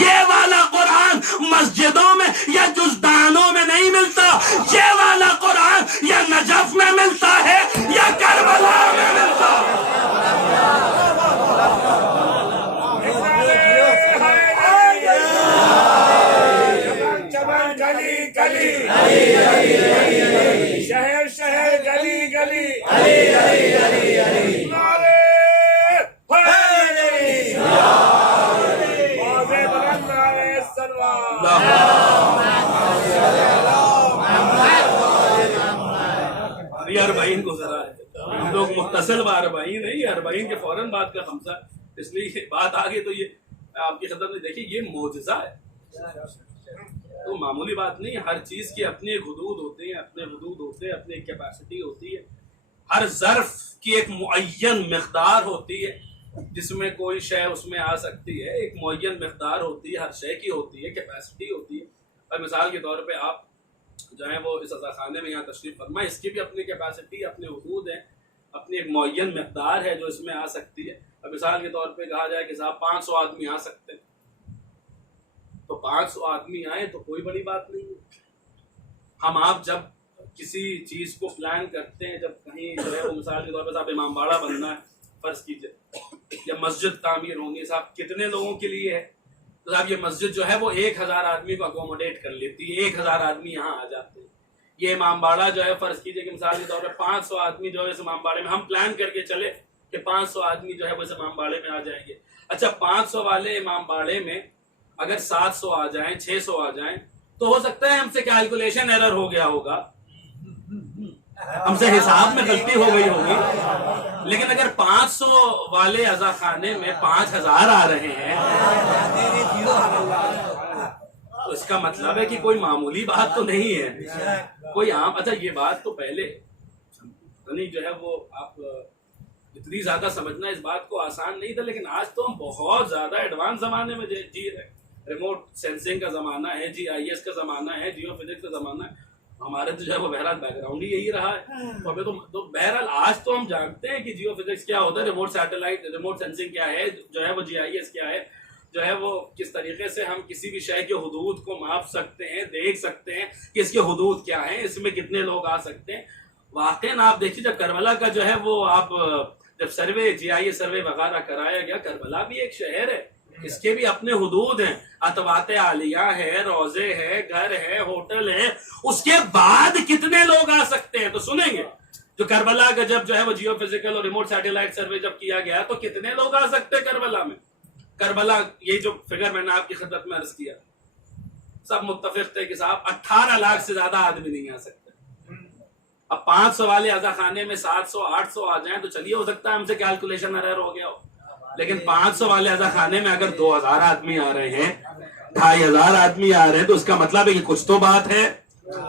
یہ والا قرآن مسجدوں میں یا جزدانوں میں نہیں ملتا، یہ والا قرآن یا نجف میں ملتا ہے یا کربلا میں ملتا ہے۔ شہر شہر گلی گلی اربعین گزرا ہے، ہم لوگ مختصر 40 نہیں، 40 کے فوراً بعد کا خمسہ، اس لیے یہ بات آگے تو یہ آپ کی خدمت میں دیکھیے یہ معجزہ ہے، تو معمولی بات نہیں۔ ہر چیز کی اپنے حدود ہوتے ہیں، اپنی کیپیسٹی ہوتی ہے، ہر ظرف کی ایک معین مقدار ہوتی ہے جس میں کوئی شے اس میں آ سکتی ہے، ایک معین مقدار ہوتی ہے، ہر شے کی ہوتی ہے، کیپیسٹی ہوتی ہے۔ اور مثال کے طور پہ آپ جو ہیں وہ اس عزا خانے میں یہاں تشریف فرمائیں، اس کی بھی اپنی کیپیسٹی، اپنے حدود ہیں، اپنی ایک معین مقدار ہے جو اس میں آ سکتی ہے۔ اب مثال کے طور پہ کہا جائے کہ صاحب 500 آدمی آ سکتے ہیں، تو 500 آدمی آئے تو کوئی بڑی بات نہیں ہے۔ ہم آپ جب کسی چیز کو پلان کرتے ہیں، جب کہیں جو ہے وہ مثال کے طور پہ صاحب امام باڑہ بننا ہے فرض کیجئے، یا مسجد تعمیر ہونی ہے، صاحب کتنے لوگوں کے لیے ہے، تو صاحب یہ مسجد جو ہے وہ 1000 آدمی کو اکوموڈیٹ کر لیتی ہے، 1000 آدمی یہاں آ جاتے ہیں۔ یہ امام باڑہ جو ہے فرض کیجئے کہ مثال کے طور پہ 500 آدمی جو ہے اس امام باڑے میں، ہم پلان کر کے چلے کہ 500 آدمی جو ہے وہ اس امام باڑے میں آ جائیں گے۔ اچھا 500 والے امام باڑے میں اگر 700 آ جائیں، 600 آ جائیں، تو ہو سکتا ہے ہم سے کیلکولیشن ایرر ہو گیا ہوگا، ہم سے حساب میں غلطی ہو گئی ہوگی، لیکن اگر 500 والے عزا خانے میں 5000 آ رہے ہیں تو اس کا مطلب ہے کہ کوئی معمولی بات تو نہیں ہے، کوئی عام۔ اچھا یہ بات تو پہلے جو ہے وہ آپ اتنی زیادہ سمجھنا اس بات کو آسان نہیں تھا، لیکن آج تو ہم بہت زیادہ ایڈوانس زمانے میں جی رہے ہیں۔ ریموٹ سینسنگ کا زمانہ ہے، GIS کا زمانہ ہے، جیو فزکس کا زمانہ ہے، ہمارے تو جو ہے وہ بہرحال بیک گراؤنڈ ہی یہی رہا ہے۔ تو بہرحال آج تو ہم جانتے ہیں کہ جیو فزکس کیا ہوتا ہے، ریموٹ سیٹلائٹ، ریموٹ سینسنگ کیا ہے، جو ہے وہ GIS کیا ہے، جو ہے وہ کس طریقے سے ہم کسی بھی شے کے حدود کو ماپ سکتے ہیں، دیکھ سکتے ہیں کہ اس کے حدود کیا ہیں، اس میں کتنے لوگ آ سکتے ہیں۔ واقعاً آپ دیکھیے جب کربلا کا جو ہے وہ آپ جب سروے GIS سروے وغیرہ کرایا گیا، کربلا بھی ایک شہر ہے، اس کے بھی اپنے حدود ہیں، اطوات عالیہ ہے، روزے ہے، گھر ہے، ہوٹل ہے، اس کے بعد کتنے لوگ آ سکتے ہیں۔ تو سنیں گے جو کربلا کا جب جو ہے وہ جیو فزیکل اور ریموٹ سیٹلائٹ سروے جب کیا گیا تو کتنے لوگ آ سکتے ہیں کربلا میں۔ کربلا یہ جو فگر میں نے آپ کی خدمت میں عرض کیا، سب متفق تھے کہ صاحب 18 لاکھ سے زیادہ آدمی نہیں آ سکتے۔ اب 500 والے عزا خانے میں 700 800 آ جائیں تو چلیے ہو سکتا ہے ہم سے کیلکولیشن ایرر ہو گیا ہو، لیکن 500 والے عزا خانے میں اگر 2000 آدمی آ رہے ہیں، 2500 آدمی آ رہے ہیں، تو اس کا مطلب ہے کہ کچھ تو بات ہے۔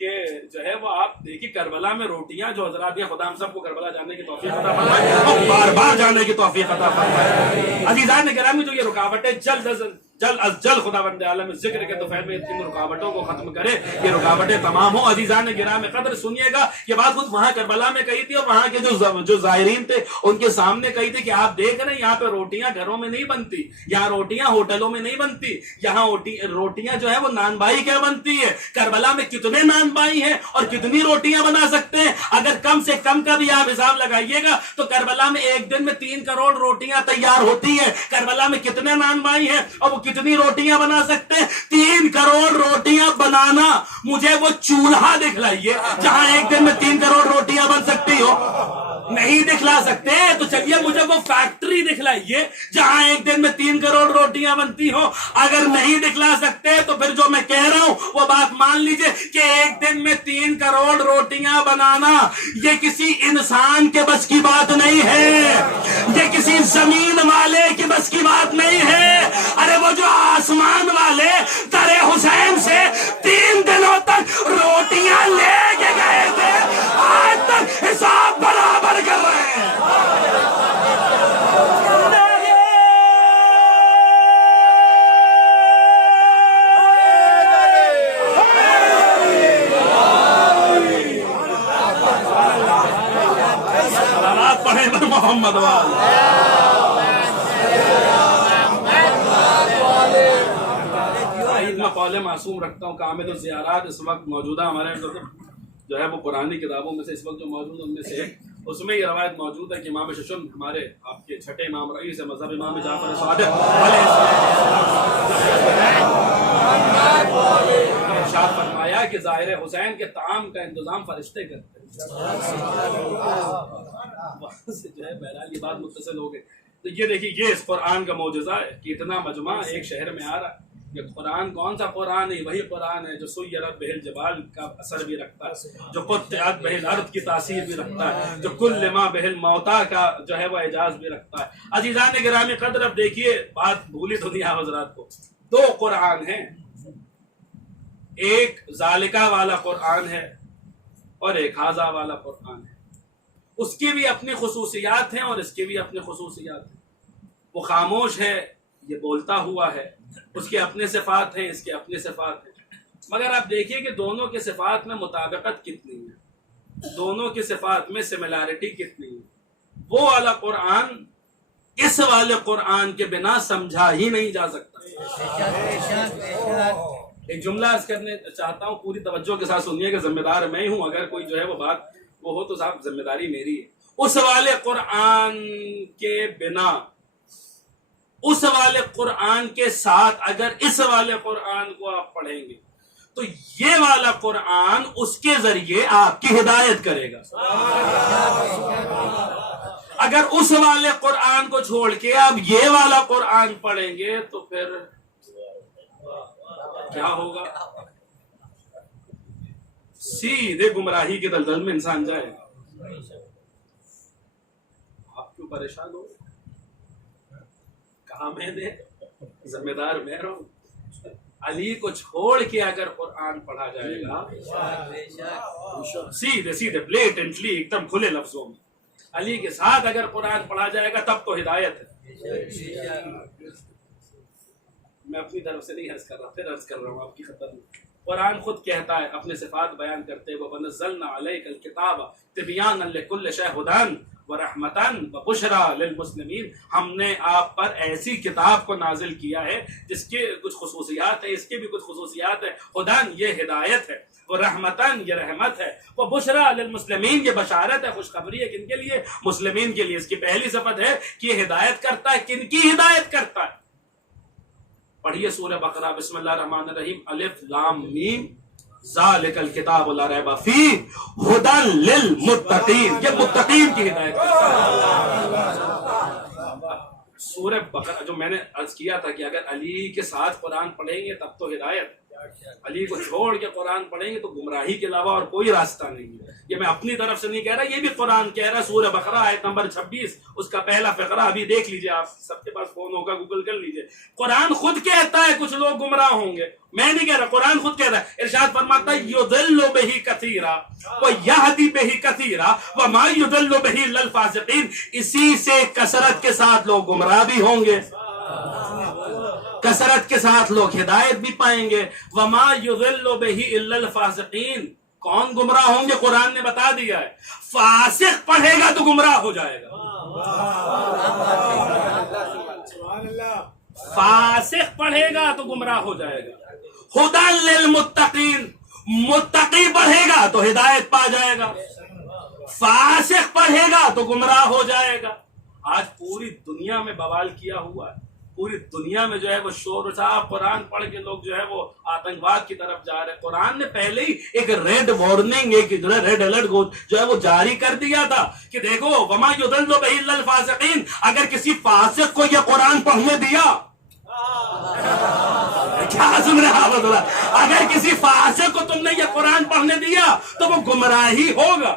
کہ جو ہے وہ آپ دیکھیے کربلا میں روٹیاں جو حضرات، یہ خدا ہم سب کو کربلا جانے کی توفیق عطا فرمائے اور بار بار جانے کی توفیق عطا فرمائے۔ عزیزان گرامی، جو یہ رکاوٹیں جلد از جلد خداوند عالم ذکر کے دوپہر میں ان رکاوٹوں کو ختم کرے، یہ رکاوٹیں تمام ہوں۔ عزیزان گرامی قدر سنیے گا، یہ بات خود وہاں کربلا میں کہی تھی اور وہاں کے جو زائرین تھے ان کے سامنے کہی تھی کہ آپ دیکھ رہے ہیں یہاں پہ روٹیاں گھروں میں نہیں بنتی، یہاں روٹیاں ہوٹلوں میں نہیں بنتی، یہاں روٹیاں جو ہے وہ نان بائی کیا بنتی ہے۔ کربلا میں کتنے نان بائی ہیں اور کتنی روٹیاں بنا سکتے ہیں؟ اگر کم سے کم کا بھی آپ حساب لگائیے گا تو کربلا میں ایک دن میں 3 کروڑ روٹیاں تیار ہوتی ہیں۔ کربلا میں کتنے نان بائی ہیں اور وہ کتنی روٹیاں بنا سکتے ہیں؟ 3 کروڑ روٹیاں بنانا، مجھے وہ چولہا دکھلائیے جہاں ایک دن میں 3 کروڑ روٹیاں بن سکتی ہو۔ نہیں دکھلا سکتے تو چلیے مجھے وہ فیکٹری دکھلائیے جہاں ایک دن میں 3 کروڑ روٹیاں بنتی ہو۔ اگر نہیں دکھلا سکتے تو پھر جو میں کہہ رہا ہوں وہ بات مان لیجئے کہ ایک دن میں 3 کروڑ روٹیاں بنانا یہ کسی انسان کے بس کی بات نہیں ہے، یہ کسی زمین والے کی بس کی بات نہیں ہے۔ ارے وہ جو آسمان والے در حسین سے 3 دنوں تک روٹیاں لے کے گئے تھے، آج تک حساب برابر کر رہے ہیں۔ محمد میں قول معصوم رکھتا ہوں کہ عامد الزیارات اس وقت موجودہ ہمارے جو ہے وہ قرآنی کتابوں میں سے اس وقت جو موجود ان میں سے اس میں یہ روایت موجود ہے کہ امام ششم ہمارے آپ کے چھٹے امام رئیس مذہب امام جعفر صادق ارشاد فرمایا کہ ظاہر حسین کے طعام کا انتظام فرشتے کرتے ہیں۔ جو ہے بہرحال یہ بات متصل ہو گئی۔ تو یہ دیکھیے یہ اس قرآن کا معجزہ ہے کہ اتنا مجمع ایک شہر میں آ رہا ہے۔ یہ قرآن کون سا قرآن ہے؟ وہی قرآن ہے جو سیرت بہ الجبال کا اثر بھی رکھتا ہے، جو قطعت بہ الارض کی تاثیر بھی رکھتا ہے، جو کل ما بہ الموتا کا جو ہے وہ اعجاز بھی رکھتا ہے۔ عزیزان گرامی قدر، اب دیکھیے بات بھولی تو نہیں حضرات کو، 2 قرآن ہیں، ایک ذالکہ والا قرآن ہے اور ایک ھذا والا قرآن ہے۔ اس کی بھی اپنی خصوصیات ہیں اور اس کی بھی اپنی خصوصیات ہیں۔ وہ خاموش ہے، یہ بولتا ہوا ہے، اس کے اپنے صفات ہیں، اس کے اپنے صفات ہیں، مگر آپ دیکھیے کہ دونوں کے صفات میں مطابقت کتنی ہے، دونوں کے صفات میں سملیرٹی کتنی ہے۔ وہ والا قرآن اس والے قرآن کے بنا سمجھا ہی نہیں جا سکتا۔ ایک جملہ عرض کرنے چاہتا ہوں، پوری توجہ کے ساتھ سنیے کہ ذمہ دار میں ہوں، اگر کوئی جو ہے وہ بات وہ ہو تو صاحب ذمہ داری میری ہے۔ اس والے قرآن کے بنا، اس والے قرآن کے ساتھ اگر اس والے قرآن کو آپ پڑھیں گے تو یہ والا قرآن اس کے ذریعے آپ کی ہدایت کرے گا۔ اگر اس والے قرآن کو چھوڑ کے آپ یہ والا قرآن پڑھیں گے تو پھر کیا ہوگا؟ سیدھے گمراہی کے دلدل میں انسان جائے گا۔ آپ کیوں پریشان ہو؟ کہا میں نے ذمہ دار میں رہوں۔ علی کو چھوڑ کے اگر قرآن پڑھا جائے گا سیدھے سیدھے بلیٹنٹلی ایک دم کھلے لفظوں میں، علی کے ساتھ اگر قرآن پڑھا جائے گا تب تو ہدایت ہے۔ میں اپنی طرف سے نہیں عرض کر رہا، پھر عرض کر رہا ہوں آپ کی خطر میں۔ قرآن خود کہتا ہے اپنے صفات بیان کرتے ہوئے وَنَزَّلْنَا عَلَيْكَ الْكِتَابَ تِبْيَانًا لِكُلِّ شَيْءٍ هُدًى وَرَحْمَةً وَبُشْرَىٰ لِلْمُسْلِمِينَ۔ ہم نے آپ پر ایسی کتاب کو نازل کیا ہے جس کے کچھ خصوصیات ہیں، اس کے بھی کچھ خصوصیات ہیں۔ ہدن یہ ہدایت ہے، وَرَحْمَةً یہ رحمت ہے، وَبُشْرَىٰ لِلْمُسْلِمِينَ یہ بشارت ہے، خوشخبری ہے۔ کن کے لیے؟ مسلمین کے لیے۔ اس کی پہلی صفت ہے کہ یہ ہدایت کرتا ہے۔ کن کی ہدایت کرتا ہے؟ پڑھیے سورہ بقرہ، بسم اللہ الرحمن الرحیم، الف لام میم، ذالک الکتاب لا ریب فیہ ھدی للمتقین، یہ متقین کی ہدایت کرتا ہے۔ سورہ بقرہ جو میں نے عرض کیا تھا کہ اگر علی کے ساتھ قرآن پڑھیں گے تب تو ہدایت، علی کو چھوڑ کے قرآن پڑھیں گے تو گمراہی کے علاوہ اور کوئی راستہ نہیں ہے. یہ میں اپنی طرف سے نہیں کہہ رہا, یہ بھی قرآن کہہ رہا. سورہ بقرہ آیت نمبر 26 اس کا پہلا فقرہ ابھی دیکھ لیجئے, آپ سب کے پاس فون ہوگا, گوگل کر لیجئے. قرآن خود کہتا ہے کچھ لوگ گمراہ ہوں گے, میں نہیں کہہ رہا, قرآن خود کہتا ہے. ارشاد فرماتا ہے یضل بہ کثیرا ویہدی بہ کثیرا وما یضل بہ الا الفاسقین. اسی سے کثرت کے ساتھ لوگ گمراہ بھی ہوں گے, کثرت کے ساتھ لوگ ہدایت بھی پائیں گے. وما یضل بہ الا الفاسقین. کون گمراہ ہوں گے؟ قرآن نے بتا دیا ہے, فاسق پڑھے گا تو گمراہ ہو جائے گا. فاسق پڑھے گا تو گمراہ ہو جائے گا. ہدی للمتقین, متقی پڑھے گا تو ہدایت پا جائے گا, فاسق پڑھے گا تو گمراہ ہو جائے گا. آج پوری دنیا میں بوال کیا ہوا ہے, پوری دنیا میں جو ہے وہ شور صاحب قرآن پڑھ کے لوگ جو ہے وہ آتنکواد کی طرف جا رہے ہیں. قرآن نے پہلے ہی ایک ریڈ وارننگ, ایک ریڈ الرٹ جو ہے وہ جاری کر دیا تھا کہ دیکھو وما یضل بہ الا الفاسقین. اگر کسی فاسق کو یہ قرآن پڑھنے دیا, کیا سن رہے آپ, اگر کسی فاسق کو تم نے یہ قرآن پڑھنے دیا تو وہ گمراہی ہوگا.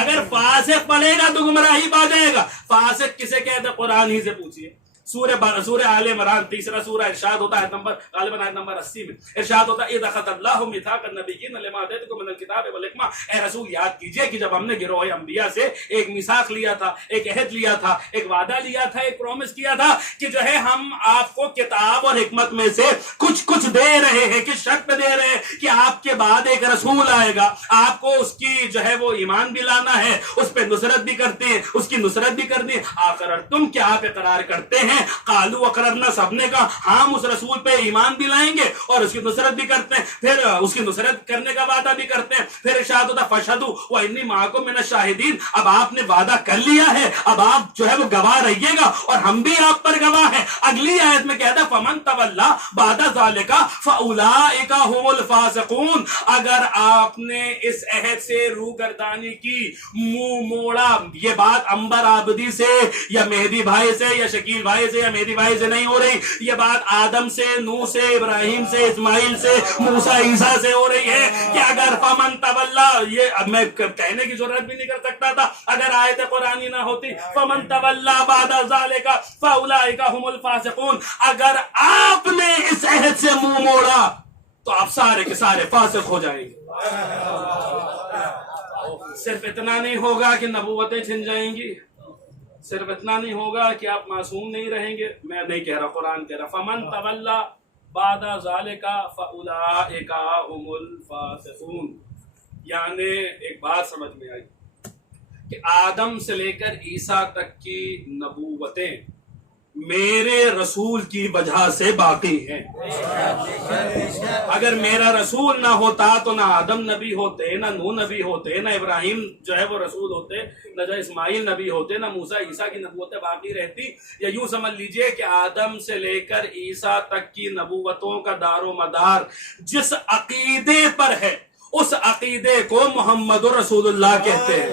اگر فاسق پڑھے گا تو گمراہی پا جائے گا. فاسق کسے کہتے ہیں؟ قرآن ہی سے پوچھئے. سورہ آل عمران تیسرا سورہ, ارشاد ہوتا ہے غالباً آیت نمبر 80 میں ارشاد ہوتا ہے اذ اخذ اللہ میثاق النبیین لما آتیتکم من الکتاب والحکمہ. اے رسول یاد کیجئے کہ جب ہم نے گروہ انبیاء سے ایک میثاق لیا تھا, ایک عہد لیا تھا, ایک وعدہ لیا تھا, ایک پرومس کیا تھا کہ جو ہے ہم آپ کو کتاب اور حکمت میں سے کچھ دے رہے ہیں. کس شرط پہ دے رہے ہیں؟ کہ آپ کے بعد ایک رسول آئے گا, آپ کو اس کی جو ہے وہ ایمان بھی لانا ہے, اس پہ نصرت بھی کرتے ہیں, اس کی نصرت بھی کرتے ہیں. اقررتم, کیا آپ اقرار کرتے ہیں؟ قالوا اقررنا, سب نے کہا ہم اس رسول پہ ایمان بھی لائیں گے اور اس کی نصرت بھی کرتے ہیں. پھر اس کی نصرت کرنے کا وعدہ بھی کرتے ہیں. پھر ارشاد ہوتا فشہدوا وانی معکم من الشاہدین. اب آپ نے وعدہ کر لیا ہے, اب آپ جو ہے وہ گواہ رہیے گا اور ہم بھی آپ پر گواہ ہیں. اگلی آیت میں کہتا فمن تولی بعد ذلک فاولئک هم الفاسقون. اگر آپ نے اس عہد سے روگردانی کی, منہ موڑا, یہ بات عنبر عابدی سے یا مہدی بھائی سے یا شکیل بھائی سے یا مہدی بھائی سے نہیں ہو رہی, یہ بات آدم سے, نوح سے, ابراہیم سے, اسماعیل سے, موسیٰ, عیسیٰ سے ہو رہی ہے کہ اگر فمن تولی, یہ اب میں کہنے کی ضرورت بھی نہیں کر سکتا تھا اگر آیت قرآنی نہ ہوتی. فمن تولی بعد ذلک فاولئک هم الفاسقون. اگر آپ نے اس عہد سے منہ موڑا تو آپ سارے کے سارے فاسق ہو جائیں گے. صرف اتنا نہیں ہوگا کہ نبوتیں چھن جائیں گی, صرف اتنا نہیں ہوگا کہ آپ معصوم نہیں رہیں گے. میں نہیں کہہ رہا, قرآن کہہ رہا فمن تولی بعد ذالک فاولئک هم الفاسقون. یعنی ایک بات سمجھ میں آئی کہ آدم سے لے کر عیسیٰ تک کی نبوتیں میرے رسول کی وجہ سے باقی ہیں. اگر میرا رسول نہ ہوتا تو نہ آدم نبی ہوتے, نہ نوح نبی ہوتے, نہ ابراہیم جو ہے وہ رسول ہوتے, نہ جو اسماعیل نبی ہوتے, نہ موسیٰ عیسیٰ کی نبوتیں باقی رہتی. یا یوں سمجھ لیجئے کہ آدم سے لے کر عیسیٰ تک کی نبوتوں کا دار و مدار جس عقیدے پر ہے اس عقیدے کو محمد رسول اللہ کہتے ہیں.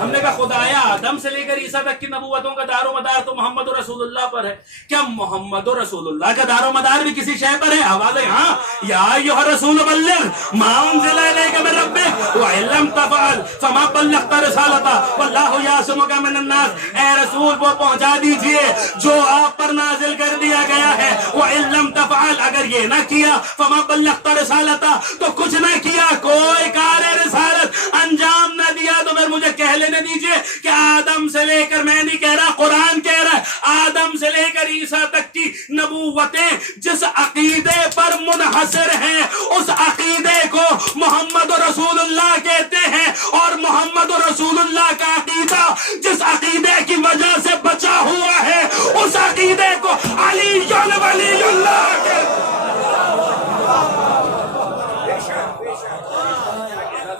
ہم نے کہا خدایا آدم سے لے کر عیسیٰ تک کی نبوتوں کا دار و مدار تو محمد رسول اللہ پر ہے, کیا محمد رسول اللہ کا دار و مدار بھی کسی شے پر ہے؟ آواز ہے ہاں. یا ایھا الرسول بلغ ما انزل الیک من ربک وان لم تفعل فما بلغت رسالتہ واللہ یعصمک من الناس. اے رسول وہ پہنچا دیجئے جو آپ پر نازل کر دیا گیا ہے, وان لم تفعل, اگر یہ نہ کیا, فما بلغت رسالتہ, تو کچھ نہ کیا, کوئی کار رسالت انجام نہ دیا. تو پھر مجھے کہہ لینے دیجئے کہ آدم سے لے کر, میں نہیں کہہ رہا, قرآن کہہ رہا ہے, آدم سے لے کر عیسیٰ تک کی نبوتیں جس عقیدے پر منحصر ہیں اس عقیدے کو محمد رسول اللہ کہتے ہیں. اور محمد رسول اللہ کا عقیدہ جس عقیدے کی وجہ سے بچا ہوا ہے اس عقیدے کو علی ولی اللہ کہتے ہیں.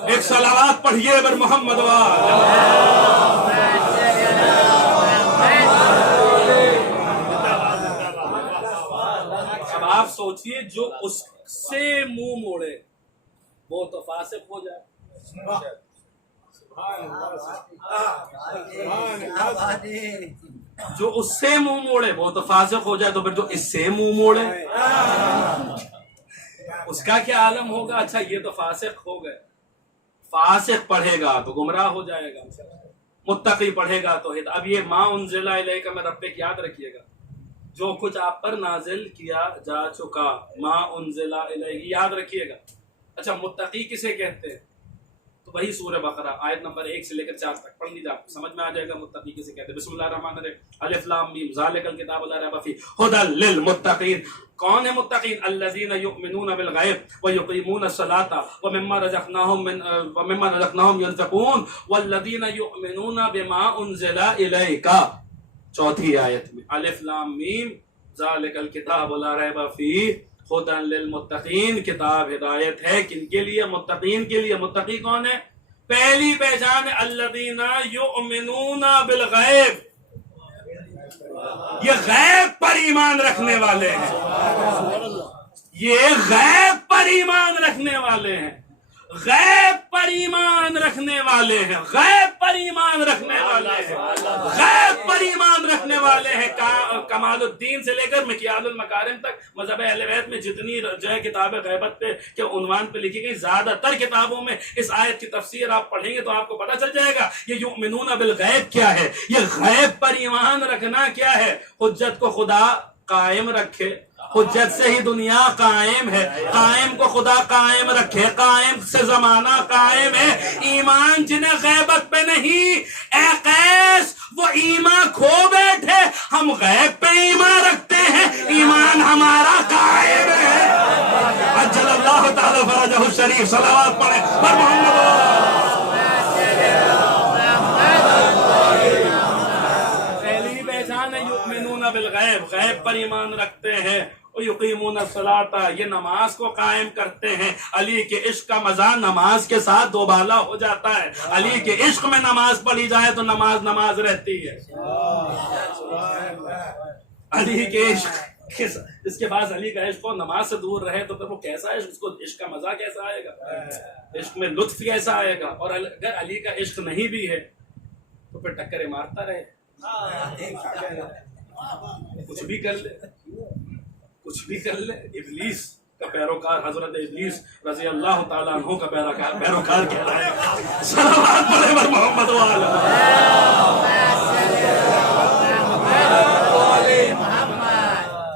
ایک صلوات پڑھیے بر محمد اب آپ سوچئے جو اس سے منہ موڑے وہ تو فاسق ہو جائے. جو اس سے منہ موڑے وہ تو فاسق ہو جائے، تو پھر جو اس سے منہ موڑے اس کا کیا عالم ہوگا؟ اچھا یہ تو فاسق ہو گئے، فاسق پڑھے گا تو گمراہ ہو جائے گا، متقی پڑھے گا تو اب یہ ما انزل الیک میں ربک یاد رکھیے گا، جو کچھ آپ پر نازل کیا جا چکا، ما انزل الیک یاد رکھیے گا۔ اچھا متقی کسے کہتے ہیں؟ تو وہی سورہ بقرہ آیت نمبر 1 سے لے کر 4 تک پڑھ لیجیے، آپ کو سمجھ میں آ جائے گا متقی کسے کہتے ہیں۔ بسم اللہ الرحمن الرحیم، الف لام میم ذالک الکتاب لا ریب فیہ ھدی للمتقین۔ کون ہے متقین؟ الذین یؤمنون بالغیب ویقیمون الصلاۃ ومما رزقناہم ینفقون والذین یؤمنون بما انزل الیک۔ چوتھی آیت میں الف لام میم ذالک الکتاب لا ریب فیہ ھدی للمتقین، کتاب ہدایت ہے کن کے لیے؟ متقین کے لیے۔ متقی کون ہے؟ پہلی پہچان ہے الذین یؤمنون بالغیب، یہ غیب پر ایمان رکھنے والے ہیں، یہ غیب پر ایمان رکھنے والے ہیں، غیب پر ایمان رکھنے والے ہیں، غیب پر ایمان رکھنے والے ہیں، غیب پر ایمان رکھنے والے ہیں۔ کمال الدین سے لے کر مکیال المکارم تک مذہب اہل بیت میں جتنی جو ہے کتاب غیبت پہ کے عنوان پہ لکھی گئی، زیادہ تر کتابوں میں اس آیت کی تفسیر آپ پڑھیں گے تو آپ کو پتہ چل جائے گا یہ یؤمنون بالغیب کیا ہے، یہ غیب پر ایمان رکھنا کیا ہے۔ حجت کو خدا قائم رکھے، حجت سے ہی دنیا قائم ہے، قائم کو خدا قائم رکھے، قائم سے زمانہ قائم ہے۔ ایمان جنہیں غیبت پہ نہیں، اے قیس وہ ایمان کھو بیٹھے، ہم غیب پہ ایمان رکھتے ہیں، ایمان ہمارا قائم ہے۔ عجل اللہ تعالی فرجہ الشریف، صلوات پڑھیں پر محمد۔ پہلی پہچان ہے یؤمنون بالغیب، غیب پر ایمان رکھتے ہیں، یقیمون الصلاۃ، یہ نماز کو قائم کرتے ہیں۔ علی کے عشق کا مزہ نماز کے ساتھ دوبالا ہو جاتا ہے، علی کے عشق میں نماز پڑھی جائے تو نماز نماز رہتی ہے۔ علی کے عشق، اس کے بعد علی کا عشق ہو، نماز سے دور رہے تو پھر وہ کیسا عشق، اس کو عشق کا مزہ کیسا آئے گا، عشق میں لطف کیسا آئے گا؟ اور اگر علی کا عشق نہیں بھی ہے تو پھر ٹکریں مارتا رہے، کچھ بھی کر لے، کچھ بھی کر لے۔ ابلیس کا پیروکار حضرت ابلیس رضی اللہ تعالیٰ عنہ کا پیروکار کہہ رہا ہے۔ صلوات پڑھیں پر محمد وآلہ۔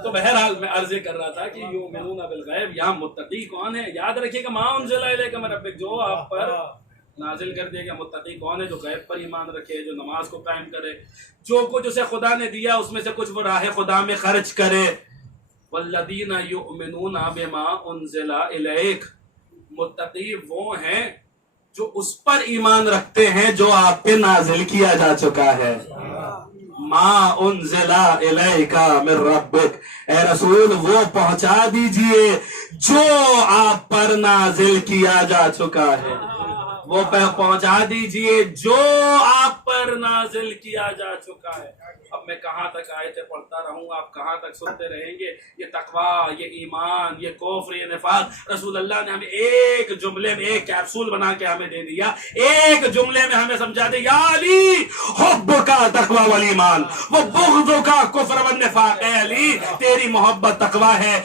تو بہرحال میں عرض کر رہا تھا کہ یؤمنون بالغیب، یہاں متقی کون ہے؟ یاد رکھیے کہ ما انزل الیک من ربک، جو آپ پر نازل کر دے گا۔ متقی کون ہے؟ جو غیب پر ایمان رکھے، جو نماز کو قائم کرے، جو کچھ اسے خدا نے دیا اس میں سے کچھ وہ راہ خدا میں خرچ کرے۔ والذین یؤمنون بما انزل الیک، متقی وہ ہیں جو اس پر ایمان رکھتے ہیں جو آپ پہ نازل کیا جا چکا ہے۔ ما انزل الیک من ربک، اے رسول وہ پہنچا دیجئے جو آپ پر نازل کیا جا چکا ہے، وہ پہنچا دیجئے جو آپ پر نازل کیا جا چکا ہے۔ اب میں کہاں تک آیتیں پڑھتا رہوں، آپ کہاں تک سنتے رہیں گے؟ یہ تقویٰ، یہ ایمان، یہ کفر، یہ نفاق، رسول اللہ نے ہمیں ایک جملے میں ایک کیپسول بنا کے ہمیں دے دیا، ایک جملے میں ہمیں سمجھا دیا، یا علی حب کا تقویٰ والایمان وہ بغض کا کفر والنفاق۔ اے علی تیری محبت تقویٰ ہے،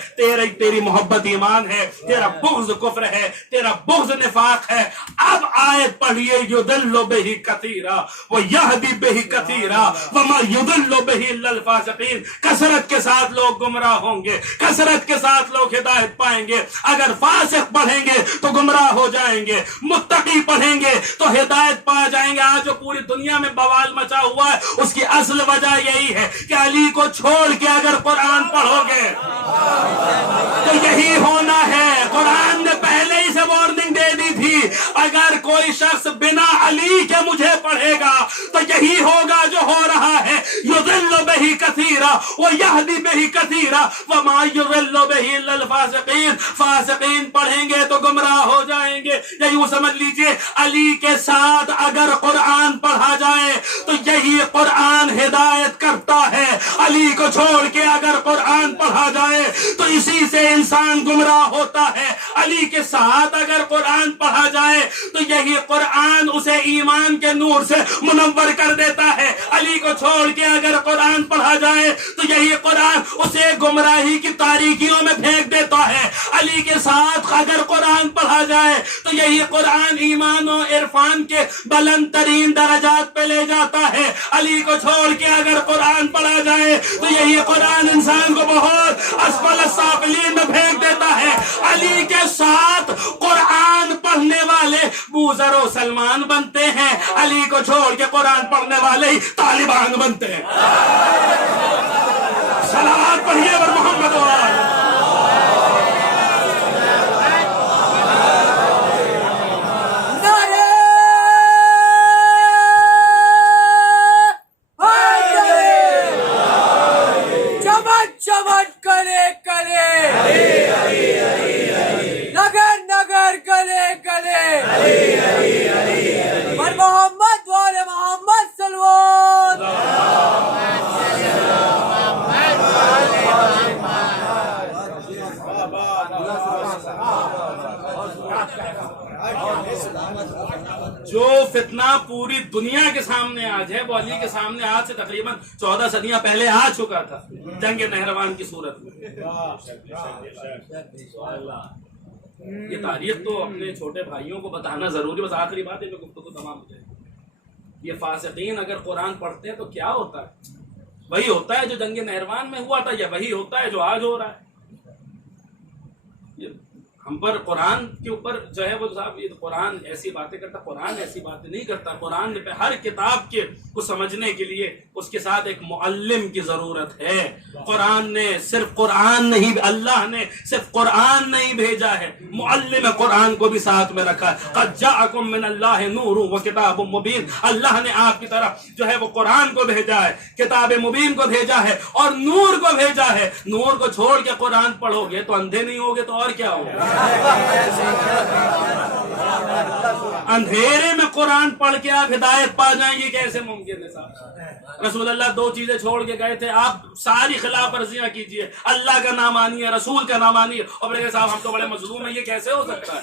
تیری محبت ایمان ہے، تیرا بغض کفر ہے، تیرا بغض نفاق ہے۔ اب آیت پڑھیے، یضل بہ کثیرا ویہدی بہ کثیرا وما یضل بہ الا الفاسقین، کثرت کے ساتھ لوگ گمراہ ہوں گے، کثرت کے ساتھ لوگ ہدایت پائیں گے۔ اگر فاسق پڑھیں گے تو گمراہ ہو جائیں گے، متقی پڑھیں گے تو ہدایت پا جائیں گے۔ آج جو پوری دنیا میں بوال مچا ہوا ہے اس کی اصل وجہ یہی ہے کہ علی کو چھوڑ کے اگر قرآن پڑھو گے تو یہی ہونا ہے۔ قرآن نے پہلے ہی سے وارننگ دے دی تھی، اگر کوئی شخص بنا علی کے مجھے پڑھے گا تو یہی ہوگا جو ہو رہا ہے، یضل بہ کثیرا ویہدی بہ کثیرا وما یضل بہ الا الفاسقین۔ فاسقین پڑھیں گے تو گمراہ ہو جائیں گے۔ یا یوں سمجھ لیجئے علی کے ساتھ اگر قرآن پڑھا جائے تو یہی قرآن ہدایت کرتا ہے، علی کو چھوڑ کے اگر قرآن پڑھا جائے تو اسی سے انسان گمراہ ہوتا ہے۔ علی کے ساتھ اگر قرآن پڑھا جائے تو یہی قرآن اسے ایمان کے نور سے منور کر دیتا ہے۔ علی کو چھوڑ کے اگر قرآن پڑھا جائے تو یہی قرآن اسے گمراہی کی تاریکیوں میں پھینک دیتا ہے. علی کے ساتھ اگر قرآن پڑھا جائے تو یہی قرآن ایمان و عرفان کے بلند ترین درجات پہ لے جاتا ہے. علی کو چھوڑ کے اگر قرآن پڑھا جائے تو یہی قرآن انسان کو بہت اسفل السافلین میں پھینک دیتا ہے. علی کے ساتھ قرآن پڑھنے والے بوذر و سلمان بنتے ہیں, علی کو چھوڑ کے قرآن پڑھنے والے ہی طالبان بنتے ہیں. صلوات پڑھیے اور محمد و آل. جو فتنہ پوری دنیا کے سامنے آج ہے وہ علی کے سامنے آج سے تقریباً 14 صدیاں پہلے آ چکا تھا جنگ نہروان کی صورت میں. یہ تاریخ تو اپنے چھوٹے بھائیوں کو بتانا ضروری. بس آخری بات ہے میں گفتگو تمام ہو جائے. یہ فاسقین اگر قرآن پڑھتے ہیں تو کیا ہوتا ہے؟ وہی ہوتا ہے جو جنگ نہروان میں ہوا تھا, یا وہی ہوتا ہے جو آج ہو رہا ہے. ہم پر قرآن کے اوپر جو ہے وہ صاحب یہ قرآن ایسی باتیں کرتا, قرآن ایسی باتیں نہیں کرتا. قرآن نے ہر کتاب کے کو سمجھنے کے لیے اس کے ساتھ ایک معلم کی ضرورت ہے. قرآن نے صرف قرآن نہیں, اللہ نے صرف قرآن نہیں بھیجا ہے, معلم قرآن کو بھی ساتھ میں رکھا ہے. قد جاءکم من اللہ نور و کتاب مبین. اللہ نے آپ کی طرف جو ہے وہ قرآن کو بھیجا ہے, کتاب مبین کو بھیجا ہے اور نور کو بھیجا ہے. نور کو چھوڑ کے قرآن پڑھو گے تو اندھے نہیں ہوگے تو اور کیا ہوگا؟ اندھیرے میں قرآن پڑھ کے آپ ہدایت پا جائیں, یہ کیسے ممکن ہے صاحب؟ رسول اللہ 2 چیزیں چھوڑ کے گئے تھے, آپ ساری خلاف ورزیاں کیجئے, اللہ کا نام مانیے, رسول کا نام مانیے, اور بولے صاحب ہم تو بڑے مظلوم ہیں, یہ کیسے ہو سکتا ہے؟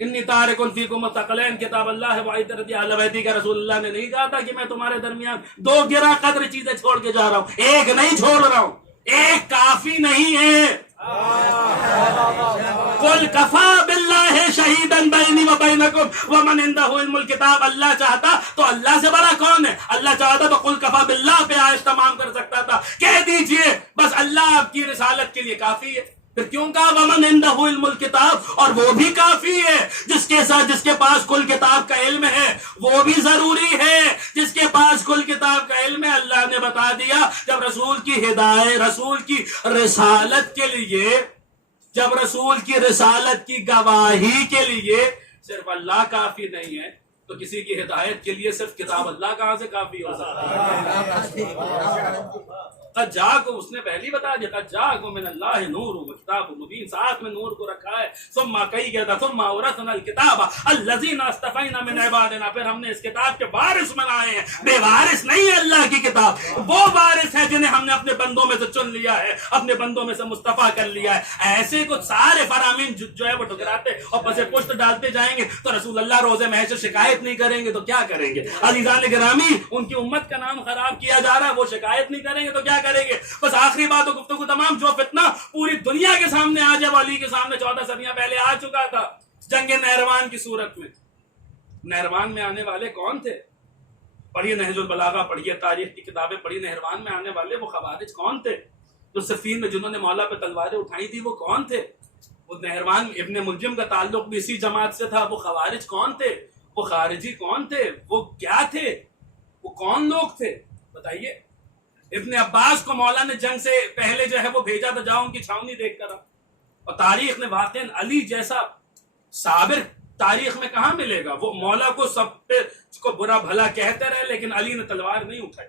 انی تارکن فیکم الثقلین کتاب اللہ وعترتی اہل بیتی کا رسول اللہ نے نہیں کہا تھا کہ میں تمہارے درمیان 2 گرا قدر چیزیں چھوڑ کے جا رہا ہوں, ایک نہیں چھوڑ رہا ہوں, ایک کافی نہیں ہے. قل کفا باللہ شہیدا بینی و بینکم ومن عندہ علم الکتاب. اللہ چاہتا تو اللہ سے بڑا کون ہے؟ اللہ چاہتا تو قل کفا باللہ پہ آیت تمام کر سکتا تھا. کہہ دیجئے بس اللہ آپ کی رسالت کے لیے کافی ہے. پھر کیوں کہا ومن عندہ علم الکتاب؟ اور وہ بھی کافی ہے. جس کے ساتھ جس کے پاس کل کتاب کا علم ہے وہ بھی ضروری ہے. جس کے پاس کل کتاب کا علم ہے, اللہ نے بتا دیا جب رسول کی ہدایت, رسول کی رسالت کے لیے, جب رسول کی رسالت کی گواہی کے لیے صرف اللہ کافی نہیں ہے تو کسی کی ہدایت کے لیے صرف کتاب اللہ کہاں سے کافی ہو سکتا ہے؟ قد جاءکم, اس نے پہلی بتا دیا, قد جاءکم من اللہ نور و کتاب مبین, ساتھ میں نور کو رکھا ہے. ثم کہی گیا تھا ثم اورثنا الکتاب الذین اصطفینا من عبادنا, پھر ہم نے اس کتاب کے وارث بنائے ہیں. بے وارث نہیں ہے اللہ کی کتاب, وہ وارث ہے جنہیں ہم نے اپنے بندوں میں سے چن لیا ہے, اپنے بندوں میں سے مصطفیٰ کر لیا ہے. ایسے کچھ سارے فرامین جو ہے وہ ٹھکراتے اور پسے پشت ڈالتے جائیں گے تو رسول اللہ روزے محشر شکایت نہیں کریں گے تو کیا کریں گے؟ عزیزان گرامی, ان کی امت کا نام خراب کیا جا رہا ہے, وہ شکایت نہیں کریں گے تو کیا کریں گے؟ بس آخری بات و گفتگو تمام. جو فتنہ پوری دنیا کے سامنے آ جائے, علی کے سامنے 14 صدیاں پہلے آ چکا تھا جنگ نہروان کی صورت میں. نہروان میں آنے والے کون تھے؟ پڑھیے نہج البلاغہ, پڑھیے تاریخ کی کتابیں پڑھیے. نہروان میں آنے والے وہ خوارج کون تھے؟ جو صفین میں جنہوں نے مولا پہ تلواریں اٹھائی تھی وہ کون تھے؟ وہ نہروان ابن ملجم کا تعلق بھی اسی جماعت سے تھا. وہ خوارج کون تھے؟ وہ خارجی کون تھے؟ وہ کیا تھے؟ وہ کون لوگ تھے؟ بتائیے. ابن عباس کو مولا نے جنگ سے پہلے جو ہے وہ بھیجا تھا, جاؤ ان کی چھاونی دیکھ کر. اور تاریخ نے واقعاً علی جیسا صابر تاریخ میں کہاں ملے گا. وہ مولا کو سب پہ کو برا بھلا کہتے رہے لیکن علی نے تلوار نہیں اٹھائی.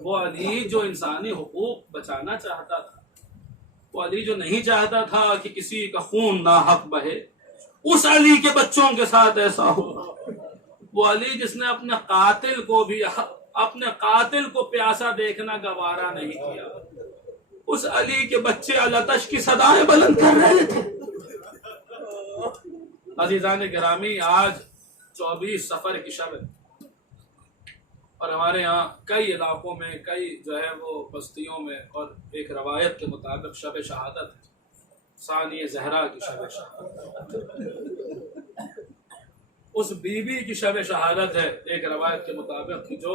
وہ علی جو انسانی حقوق بچانا چاہتا تھا، وہ علی جو نہیں چاہتا تھا کہ کسی کا خون ناحق بہے، اس علی کے بچوں کے ساتھ ایسا ہوا۔ وہ علی جس نے اپنے قاتل کو پیاسا دیکھنا گوارا نہیں کیا، اس علی کے بچے الاتش کی صدائیں بلند کر رہے تھے۔ عزیزان گرامی، آج 24 صفر کی شب ہے، اور ہمارے ہاں کئی علاقوں میں، کئی جو ہے وہ بستیوں میں، اور ایک روایت کے مطابق شب شہادت ہے، ثانی زہرا کی شب شہادت، اس بی بی کی شب شہادت ہے ایک روایت کے مطابق کہ جو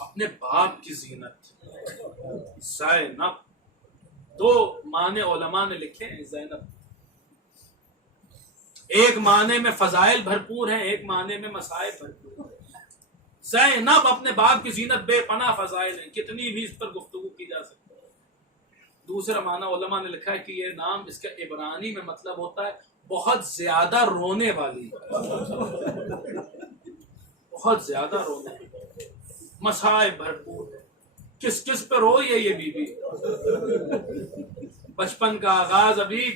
اپنے باپ کی زینت زینب، دو معنی علماء نے لکھے ہیں زینب، ایک معنی میں فضائل بھرپور ہیں، ایک معنی میں مسائل بھرپور ہیں۔ زینب اپنے باپ کی زینت، بے پناہ فضائل ہیں، کتنی بھی اس پر گفتگو کی جا سکتی ہے۔ دوسرا معنی علماء نے لکھا ہے کہ یہ نام اس کا عبرانی میں مطلب ہوتا ہے بہت زیادہ رونے والی، بہت زیادہ رونے والی، مسائل بھرپور ہے۔ کس کس پہ روئی ہے یہ بی بی؟ بچپن کا آغاز ابھی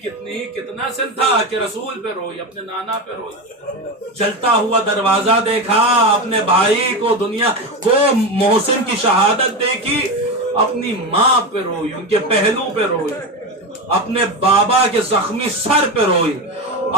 کتنا سن تھا کہ رسول پہ روئی، اپنے نانا پہ روئی، جلتا ہوا دروازہ دیکھا اپنے بھائی کو، دنیا وہ محسن کی شہادت دیکھی، اپنی ماں پہ روئی، ان کے پہلو پہ روئی، اپنے بابا کے زخمی سر پہ روئی،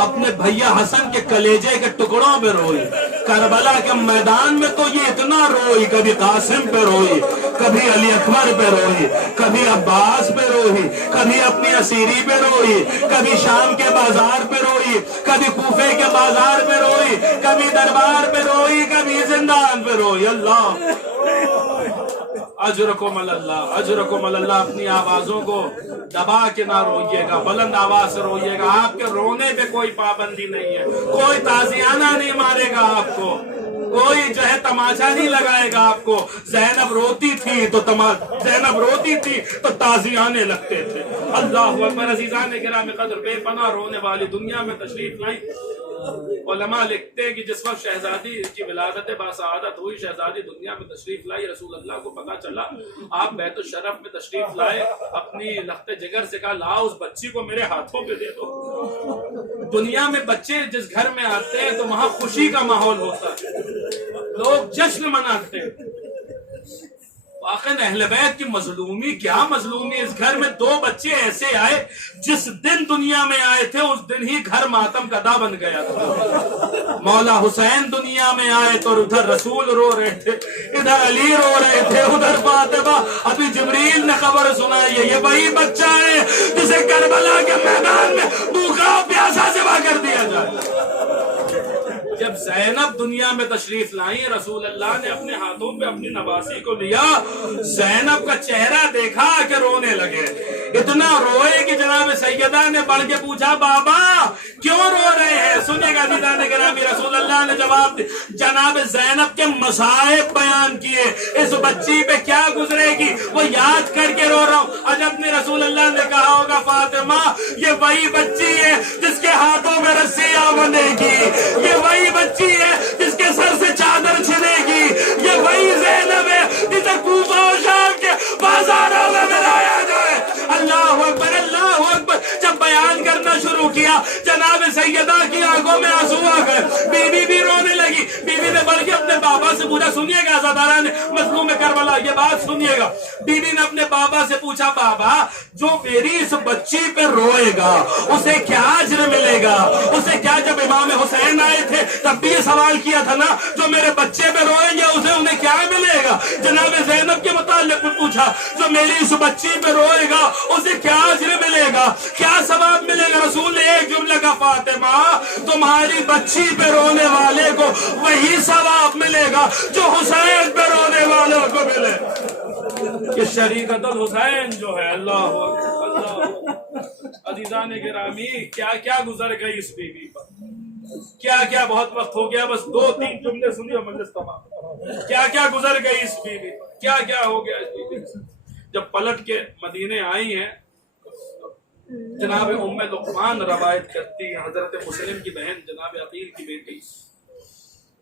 اپنے بھیا حسن کے کلیجے کے ٹکڑوں پہ روئی، کربلا کے میدان میں تو یہ اتنا روئی، کبھی قاسم پہ روئی، کبھی علی اکبر پہ روئی، کبھی عباس پہ روئی، کبھی اپنی اسیری پہ روئی، کبھی شام کے بازار پہ روئی، کبھی کوفے کے بازار پہ روئی، کبھی دربار پہ روئی، کبھی زندان پہ روئی۔ اللہ اجرکم اللہ، اجرکم اللہ۔ اپنی آوازوں کو دبا کے نہ روئیے گا، بلند آواز سے روئیے گا۔ آپ کے رونے پہ کوئی پابندی نہیں ہے، کوئی تازیانہ نہیں مارے گا آپ کو، کوئی جو ہے تماشا نہیں لگائے گا آپ کو۔ زینب روتی تھی تو تازیانے لگتے تھے۔ اللہ اکبر۔ عزیزان گرامی قدر، بے پناہ رونے والی دنیا میں تشریف لائی۔ علماء لکھتے ہیں کہ جس وقت شہزادی کی ولادت باسعادت ہوئی، شہزادی دنیا میں تشریف لائی، رسول اللہ کو پتا چلا، آپ بیت الشرف میں تشریف لائے، اپنی لخت جگر سے کہا لاؤ اس بچی کو میرے ہاتھوں پہ دے دو۔ دنیا میں بچے جس گھر میں آتے ہیں تو وہاں خوشی کا ماحول ہوتا ہے، لوگ جشن مناتے ہیں۔ واقعی اہل بیت کی مظلومی، کیا مظلومی! اس گھر میں دو بچے ایسے آئے جس دن دنیا میں آئے تھے اس دن ہی گھر ماتم کدا بن گیا تھا۔ مولا حسین دنیا میں آئے تو ادھر رسول رو رہے تھے، ادھر علی رو رہے تھے، ادھر فاطمہ۔ ابھی جبریل نے خبر سنائی ہے یہ وہی بچہ ہے جسے کربلا کے میدان میں بھوکا پیاسا ذبح کر دیا جائے۔ جب زینب دنیا میں تشریف لائیں، رسول اللہ نے اپنے ہاتھوں پہ اپنی نواسی کو لیا، زینب کا چہرہ دیکھا کہ رونے لگے، اتنا روئے کہ جناب سیدہ نے بڑھ کے پوچھا بابا کیوں رو رہے ہیں؟ سنیے گا عزیزان گرامی، رسول اللہ نے جواب دیا، جناب زینب کے مصائب بیان کیے، اس بچی پہ کیا گزرے گی وہ یاد کر کے رو رہا ہوں۔ عجب نے رسول اللہ نے کہا ہوگا فاطمہ یہ وہی بچی ہے جس کے ہاتھوں میں رسیاں بندھے گی، یہ وہی بچی ہے جس کے سر سے چادر چھنے گی، یہ وہی زینب ہے جسے کوفہ و شام کے بازاروں میں ملایا جائے۔ اللہ اکبر، اللہ اکبر۔ جب بیان کرنا شروع کیا جناب سیدہ کی آنکھوں میں آنسو آ گئے، بی بی بھی رونے لگی۔ بی بی نے بلکہ اپنے بابا سے پوچھا، سنیے گا عزاداران مظلوم کربلا یہ بات سنیے گا، بی بی نے اپنے بابا سے پوچھا بابا جو میری اس بچی پہ روئے گا اسے کیا اجر ملے گا، اسے کیا؟ جب امام حسین آئے تھے تب بھی یہ سوال کیا تھا نا، جو میرے بچے پہ روئیں گے اسے انہیں کیا ملے گا؟ جناب زینب کے متعلق بھی پوچھا جو میری اس بچی پہ روئے گا اسے کیا اجر ملے گا، کیا ثواب ملے گا؟ رسول نے ایک جملہ کا فاطمہ تمہاری بچی پہ رونے والے کو وہی ثواب ملے گا جو حسین پہ رونے والوں کو ملے۔ کہ شریکت الحسین جو ہے، اللہ عزیزان گرامی کیا کیا گزر گئی اس بی بی پر، کیا کیا! بہت وقت ہو گیا، بس 2-3 جملے سنیے مجلس تمام۔ کیا کیا گزر گئی اس بی بی پر، کیا کیا ہو گیا اس بی بی سے۔ جب پلٹ کے مدینے آئی ہیں، جناب ام لقمان روایت کرتی ہیں، حضرت مسلم کی بہن جناب عقیل کی بیٹی،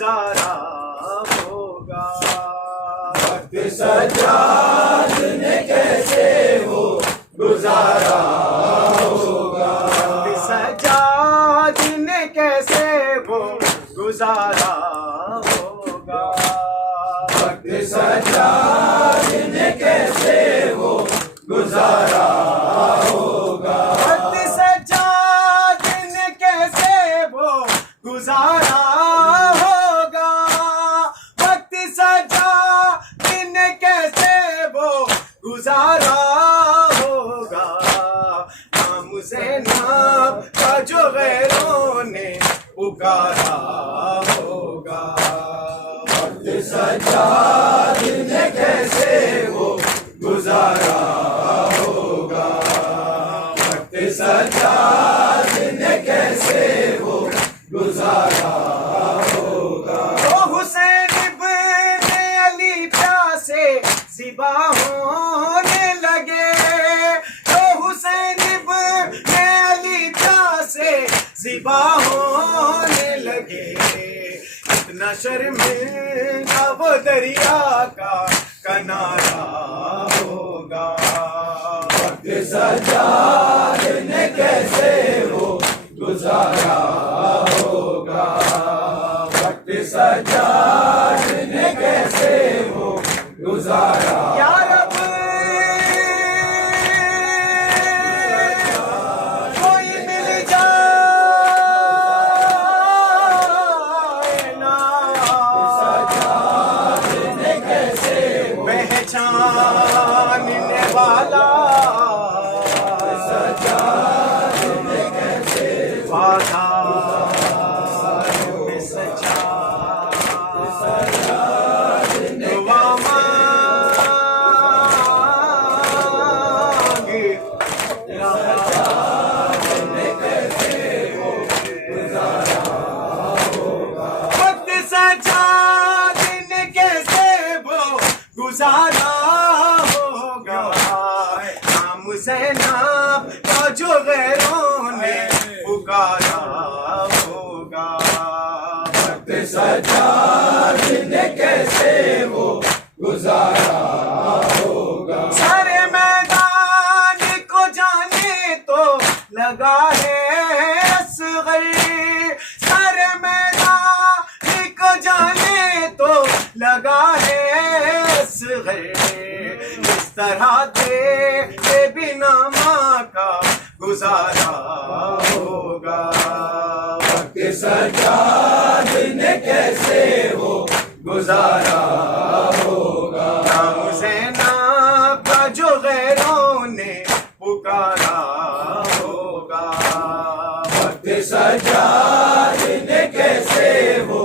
گزارا ہوگا. وقت سجاد نے کیسے وہ گزارا ہوگا. وقت سجاد نے کیسے وہ گزارا ہوگا. وقت سجاد نے کیسے وہ گزارا ہوگا. وقت سجاد نے کیسے وہ گزارا ہوگا. وقت سجاد نے کیسے وہ گزارا ہوگا. نام زینب کا جو غیروں نے پکارا ہوگا. وقت سجاد نے کیسے وہ گزارا ہوگا. وقت سجاد نے کیسے وہ گزارا ہوگا. وہ حسین ابن علی پیاسے زبا ہونے لگے. وہ حسین ابن علی پیاسے زبا ہونے لگے. اتنا شرمندہ وہ دریا کا کنارہ ہوگا. وقت سجاد نے کیسے وہ گزارا ہوگا. وقت سجاد نے کیسے وہ گزارا. یا رب کوئی مل جائے نا پہچاننے والا. وعدہ میں سچا دعا مانگے وقت سجاد نے کیسے وہ گزارا ہوگا. نام زینب کا جو غیروں نے پکارا ہوگا. وقت سجاد نے کیسے وہ گزارا ہوگا. سارے میدان کو جانے تو لگا ہے اصغر. سارے میدان کو جانے تو لگا ہے اصغر. اس طرح تیرے بنا ماں کا گزارا ہوگا. وقت سجاد نے کیسے وہ گزارا ہوگا. نام زینب کا جو غیروں نے پکارا ہوگا. وقت سجاد نے کیسے وہ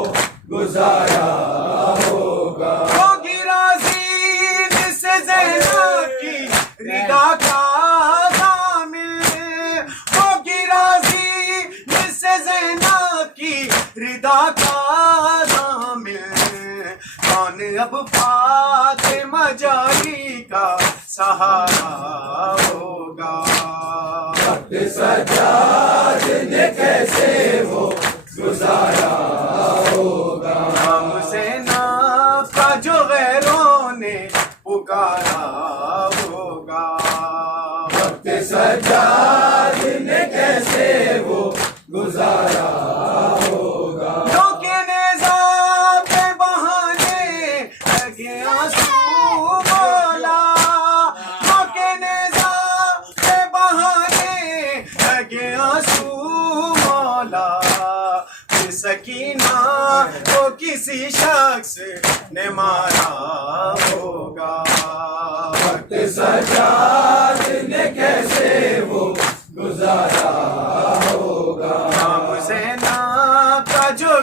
گزارا ہوگا. ہوگی راضی جس سے زینب کی رضا کا ضامن. ہوگی راضی جس سے زینب کی رضا کا ضامن. کون اب فاطمہ جاری کا سہارا ہوگا. وقت سجاد نے کیسے وہ گزارا ہوگا. نام زینب کا جو غیروں نے پکارا ہوگا. وقت سجاد نے کیسے وہ گزارا ہوگا. لو کے نیزہ پہ بہانے لگے آنسو مولا. لو کے نیزہ پہ بہانے لگے آنسو مولا. سکینہ کو کسی شخص نے مارا ہوگا. وقت سجاد نے کیسے وہ گزارا ہوگا. نام